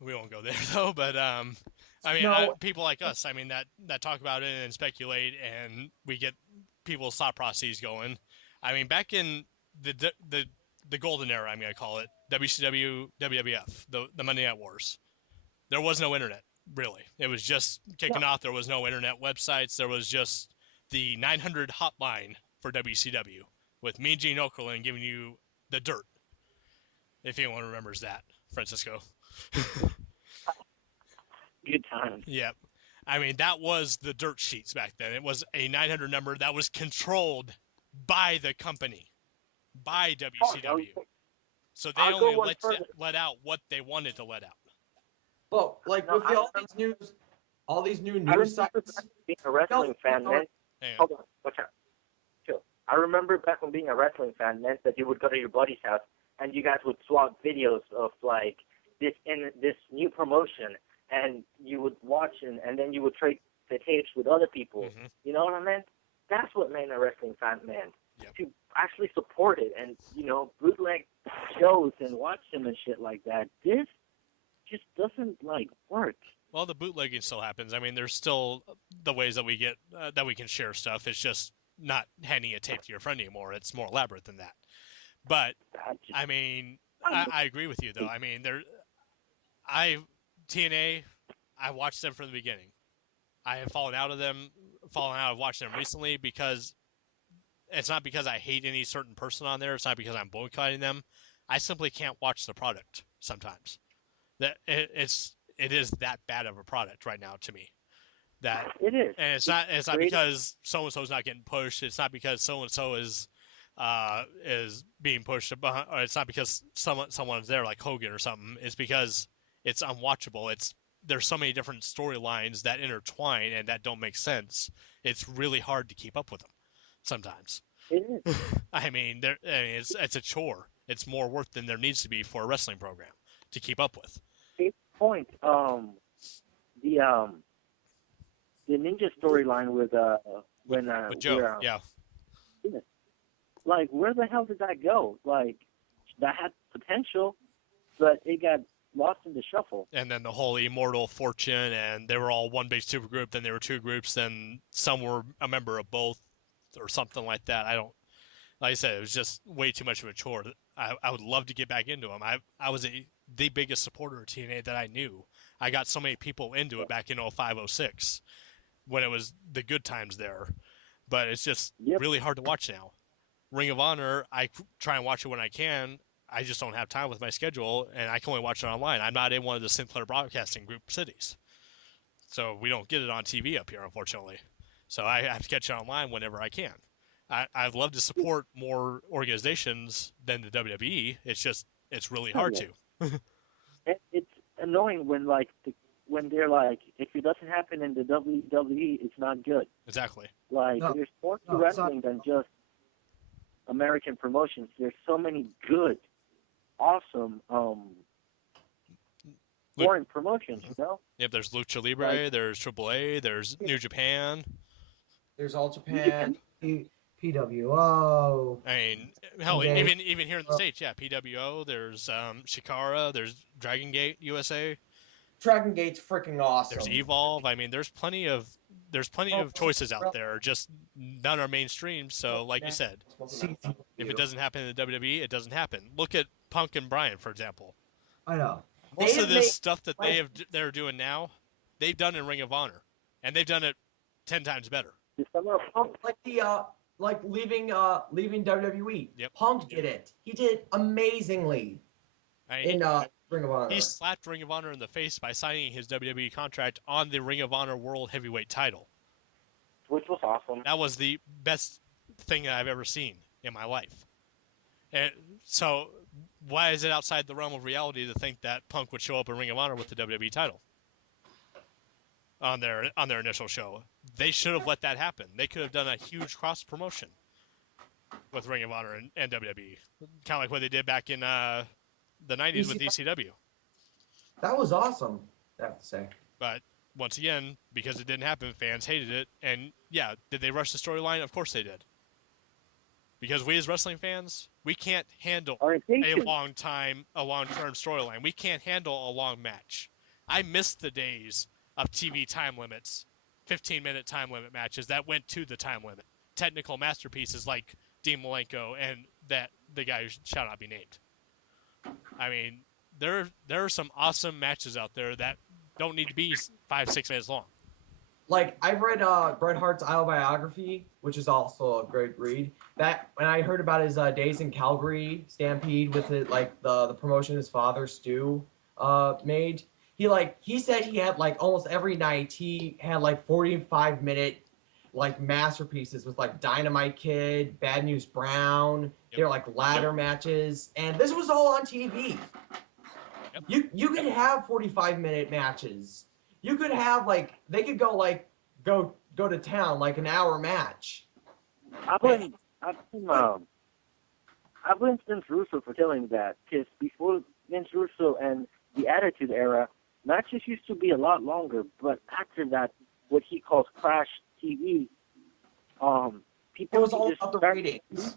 We won't go there though, but I mean, No. people like us, I mean, that talk about it and speculate, and we get people's thought processes going. I mean, back in the golden era, I'm gonna call it WCW, WWF, the Monday Night Wars. There was no internet really. It was just kicking off. There was no internet websites. There was just the 900 hotline for WCW with me, Gene Okerlund, giving you the dirt. If anyone remembers that, Francisco. Good times. Yep. I mean, that was the dirt sheets back then. It was a 900 number that was controlled by the company, by WCW. So they only let out what they wanted to let out. Well, like with all these new I news remember sites. back when being a wrestling fan meant. Hold on, watch out. Chill. I remember back when being a wrestling fan meant that you would go to your buddy's house and you guys would swap videos of like this new promotion, and you would watch and then you would trade the tapes with other people. Mm-hmm. You know what I meant? That's what being a wrestling fan meant. Yep. To actually support it and bootleg shows and watch them and shit like that. This just doesn't work. Well, the bootlegging still happens. I mean, there's still the ways that we get that we can share stuff. It's just not handing a tape to your friend anymore. It's more elaborate than that. But I mean, I agree with you though. I mean, TNA, I watched them from the beginning. I have fallen out of watching them recently because it's not because I hate any certain person on there. It's not because I'm boycotting them. I simply can't watch the product sometimes. That it is that bad of a product right now to me. That it is, and it's not because so and so is not getting pushed. It's not because so and so is being pushed, or it's not because someone's there like Hogan or something. It's because it's unwatchable. There's so many different storylines that intertwine and that don't make sense. It's really hard to keep up with them sometimes. It is. I mean, it's a chore. It's more work than there needs to be for a wrestling program to keep up with. Point. The Ninja storyline with Joe, yeah. Like, where the hell did that go? Like, that had potential, but it got lost in the shuffle. And then the whole Immortal Fortune, and they were all one big super group. Then there were two groups. Then some were a member of both, or something like that. Like I said, it was just way too much of a chore. I would love to get back into them. I was the biggest supporter of TNA that I knew. I got so many people into it back in 05, 06 when it was the good times there. But it's just really hard to watch now. Ring of Honor, I try and watch it when I can. I just don't have time with my schedule, and I can only watch it online. I'm not in one of the Sinclair Broadcasting Group cities. So we don't get it on TV up here, unfortunately. So I have to catch it online whenever I can. I'd love to support more organizations than the WWE. It's really hard to. It's annoying when they're like, if it doesn't happen in the WWE, it's not good. Exactly. There's more to wrestling than just American promotions. There's so many good, awesome, foreign promotions, Yep, there's Lucha Libre, there's AAA, there's New Japan. There's All Japan, PWO. I mean, hell, even here in the States, PWO, there's Shikara, there's Dragon Gate USA. Dragon Gate's freaking awesome. There's Evolve. I mean, there's plenty of choices out there. Just none are mainstream. So, like you said, if it doesn't happen in the WWE, it doesn't happen. Look at Punk and Bryan, for example. I know. Most of this stuff that they're doing now, they've done in Ring of Honor, and they've done it 10 times better. Like leaving WWE. Yep. Punk did it. He did it amazingly in Ring of Honor. He slapped Ring of Honor in the face by signing his WWE contract on the Ring of Honor World Heavyweight title. Which was awesome. That was the best thing that I've ever seen in my life. And so why is it outside the realm of reality to think that Punk would show up in Ring of Honor with the WWE title on their initial show? They should have let that happen. They could have done a huge cross promotion with Ring of Honor and WWE, kind of like what they did back in the 90s with ECW. That was awesome, I have to say. But once again, because it didn't happen, fans hated it. And yeah, did they rush the storyline? Of course they did. Because we as wrestling fans, we can't handle a Orientation. long-term storyline. We can't handle a long match. I miss the days of TV time limits, 15-minute time limit matches that went to the time limit. Technical masterpieces like Dean Malenko and the guy who shall not be named. I mean, there are some awesome matches out there that don't need to be 5-6 minutes long. Like, I've read Bret Hart's autobiography, which is also a great read. That when I heard about his days in Calgary Stampede with it, like the promotion his father Stu made, he said he had like almost every night he had like 45-minute like masterpieces with like Dynamite Kid, Bad News Brown. They're like ladder matches, and this was all on TV. Yep. You could have 45-minute matches. You could have they could go to town like an hour match. I blame Vince Russo for telling that, because before Vince Russo and the Attitude Era, matches used to be a lot longer. But after that, what he calls crash TV, people It was all just about the start ratings.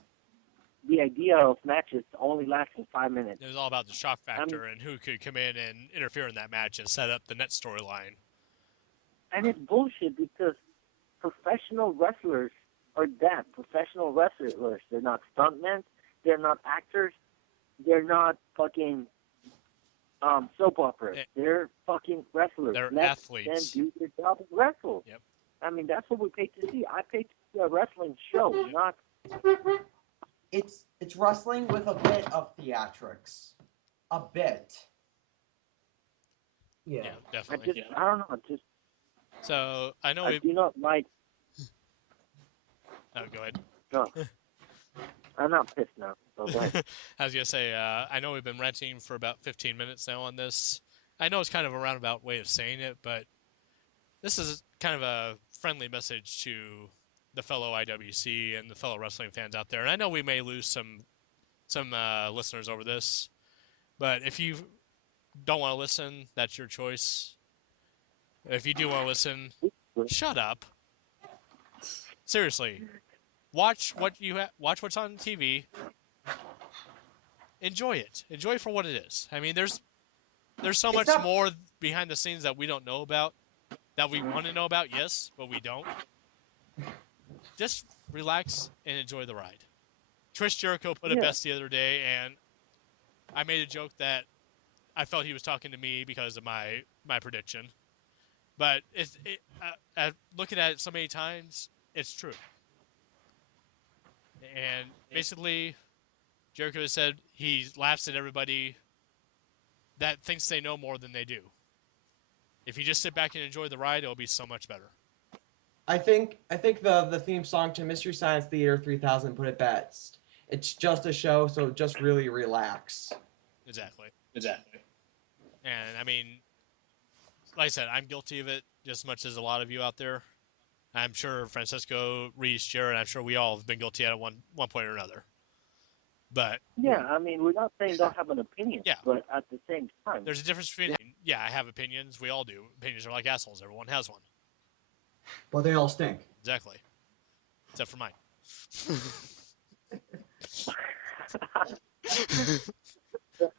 the idea of matches only lasting 5 minutes. It was all about the shock factor and who could come in and interfere in that match and set up the net storyline. And it's bullshit, because professional wrestlers are that. Professional wrestlers. They're not stuntmen. They're not actors. They're not fucking soap operas. They're fucking wrestlers. They're Let athletes. them do their job and wrestle. Yep. I mean, that's what we pay to see. I pay to see a wrestling show, not... It's wrestling with a bit of theatrics. A bit. Yeah, I definitely. I don't know. So I know I do not like... Oh, go ahead. No. I'm not pissed now. So go ahead. I was gonna say, I know we've been ranting for about 15 minutes now on this. I know it's kind of a roundabout way of saying it, but this is kind of a friendly message to the fellow IWC and the fellow wrestling fans out there. And I know we may lose some listeners over this, but if you don't want to listen, that's your choice. If you do want to listen, shut up. Seriously, watch what's on TV. Enjoy it. Enjoy it for what it is. I mean, there's so much more behind the scenes that we don't know about, that we want to know about, yes, but we don't. Just relax and enjoy the ride. Chris Jericho put it best the other day, and I made a joke that I felt he was talking to me because of my prediction. But looking at it so many times, it's true. And basically, Jericho has said he laughs at everybody that thinks they know more than they do. If you just sit back and enjoy the ride, it'll be so much better. I think the theme song to Mystery Science Theater 3000 put it best. It's just a show, so just really relax. Exactly. And I mean, like I said, I'm guilty of it just as much as a lot of you out there. I'm sure Francisco, Reese, Jared, I'm sure we all have been guilty at one point or another. But yeah, I mean, we're not saying don't have an opinion. Yeah. But at the same time, there's a difference between, I have opinions. We all do. Opinions are like assholes. Everyone has one. Well, they all stink. Exactly. Except for mine.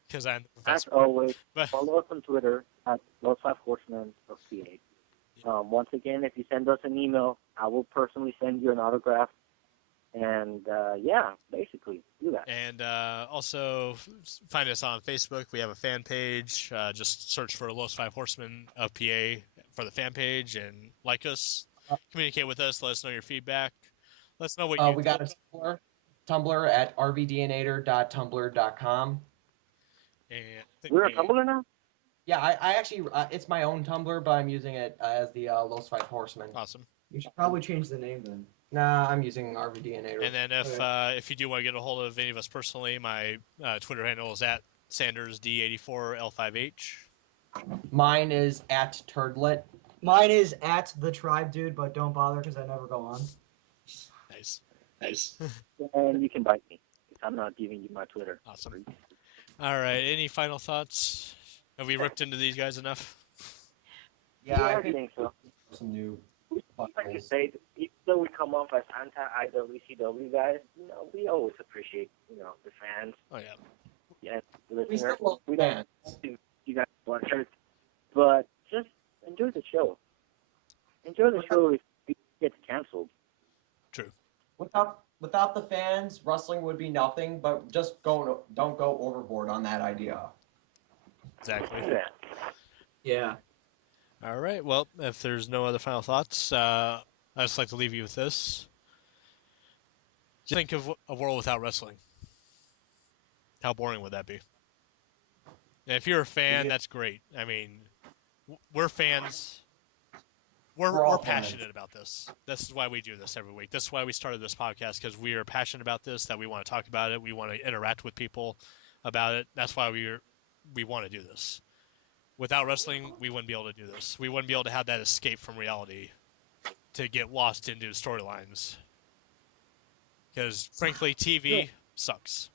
Because I'm the as professor. always, But follow us on Twitter at Those Five Horsemen of PA. Once again, if you send us an email, I will personally send you an autograph. And basically do that. And also find us on Facebook. We have a fan page. Just search for Los Five Horsemen of PA for the fan page and like us. Communicate with us. Let us know your feedback. Let us know what you We got a Tumblr at rvdnator.tumblr.com. And We're a Tumblr now? Yeah, I actually, it's my own Tumblr, but I'm using it as the Los Five Horsemen. Awesome. You should probably change the name then. Nah, I'm using RVDnator. And then if you do want to get a hold of any of us personally, my Twitter handle is at SandersD84L5H. Mine is at Turdlet. Mine is at the Tribe Dude, but don't bother because I never go on. Nice. And you can bite me. I'm not giving you my Twitter. Awesome. All right. Any final thoughts? Have we ripped into these guys enough? Yeah, I think think so. some new like to say, even though we come off as anti-IWCW guys, we always appreciate, the fans. Oh yeah. Yeah, the We listeners. still love We don't fans. do you guys want shirts, but just enjoy the show. Enjoy the show if it gets canceled. True. Without the fans, wrestling would be nothing. But just don't go overboard on that idea. Exactly. Yeah. Yeah. All right. Well, if there's no other final thoughts, I'd just like to leave you with this. Just think of a world without wrestling. How boring would that be? And if you're a fan, that's great. I mean, we're fans. We're all passionate fans. about this. This is why we do this every week. This is why we started this podcast, because we are passionate about this, that we want to talk about it. We want to interact with people about it. That's why we want to do this. Without wrestling, we wouldn't be able to do this. We wouldn't be able to have that escape from reality to get lost into storylines. Because, frankly, TV sucks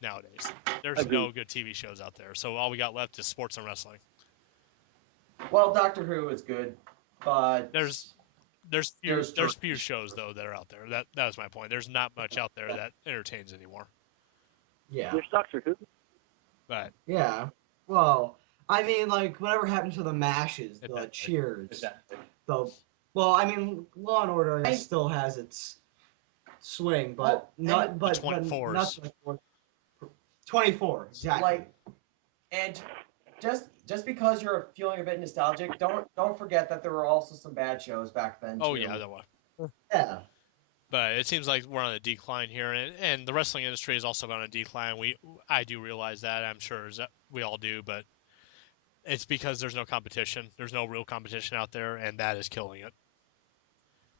nowadays. There's no good TV shows out there. So all we got left is sports and wrestling. Well, Doctor Who is good, but There's few shows, though, that are out there. That was my point. There's not much out there that entertains anymore. Yeah. There's Doctor Who. But Yeah. Well, I mean, like, whatever happened to the mashes, the Exactly. cheers, Exactly. well, I mean, Law and Order still has its swing, but not, but 24s. not like 24, exactly. Like, and just because you're feeling a bit nostalgic, don't forget that there were also some bad shows back then. oh too. yeah, there was. Yeah. But it seems like we're on a decline here, and the wrestling industry is also on a decline. I do realize that. I'm sure that we all do, but it's because there's no competition. There's no real competition out there, and that is killing it.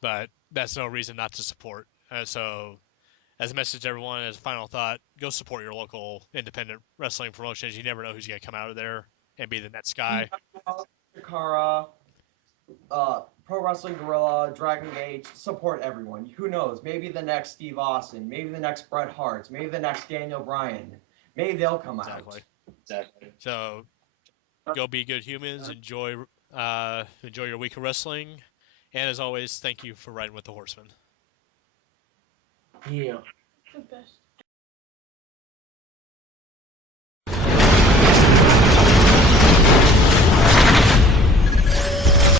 But that's no reason not to support. So, as a message to everyone, as a final thought, go support your local independent wrestling promotions. You never know who's going to come out of there and be the next guy. Takara, Pro Wrestling Guerrilla, Dragon Gate, support everyone. Who knows? Maybe the next Steve Austin, maybe the next Bret Hart, maybe the next Daniel Bryan. Maybe they'll come Exactly. out. Exactly. So, go be good humans. Enjoy your week of wrestling. And as always, thank you for riding with the Horsemen. Yeah. The best.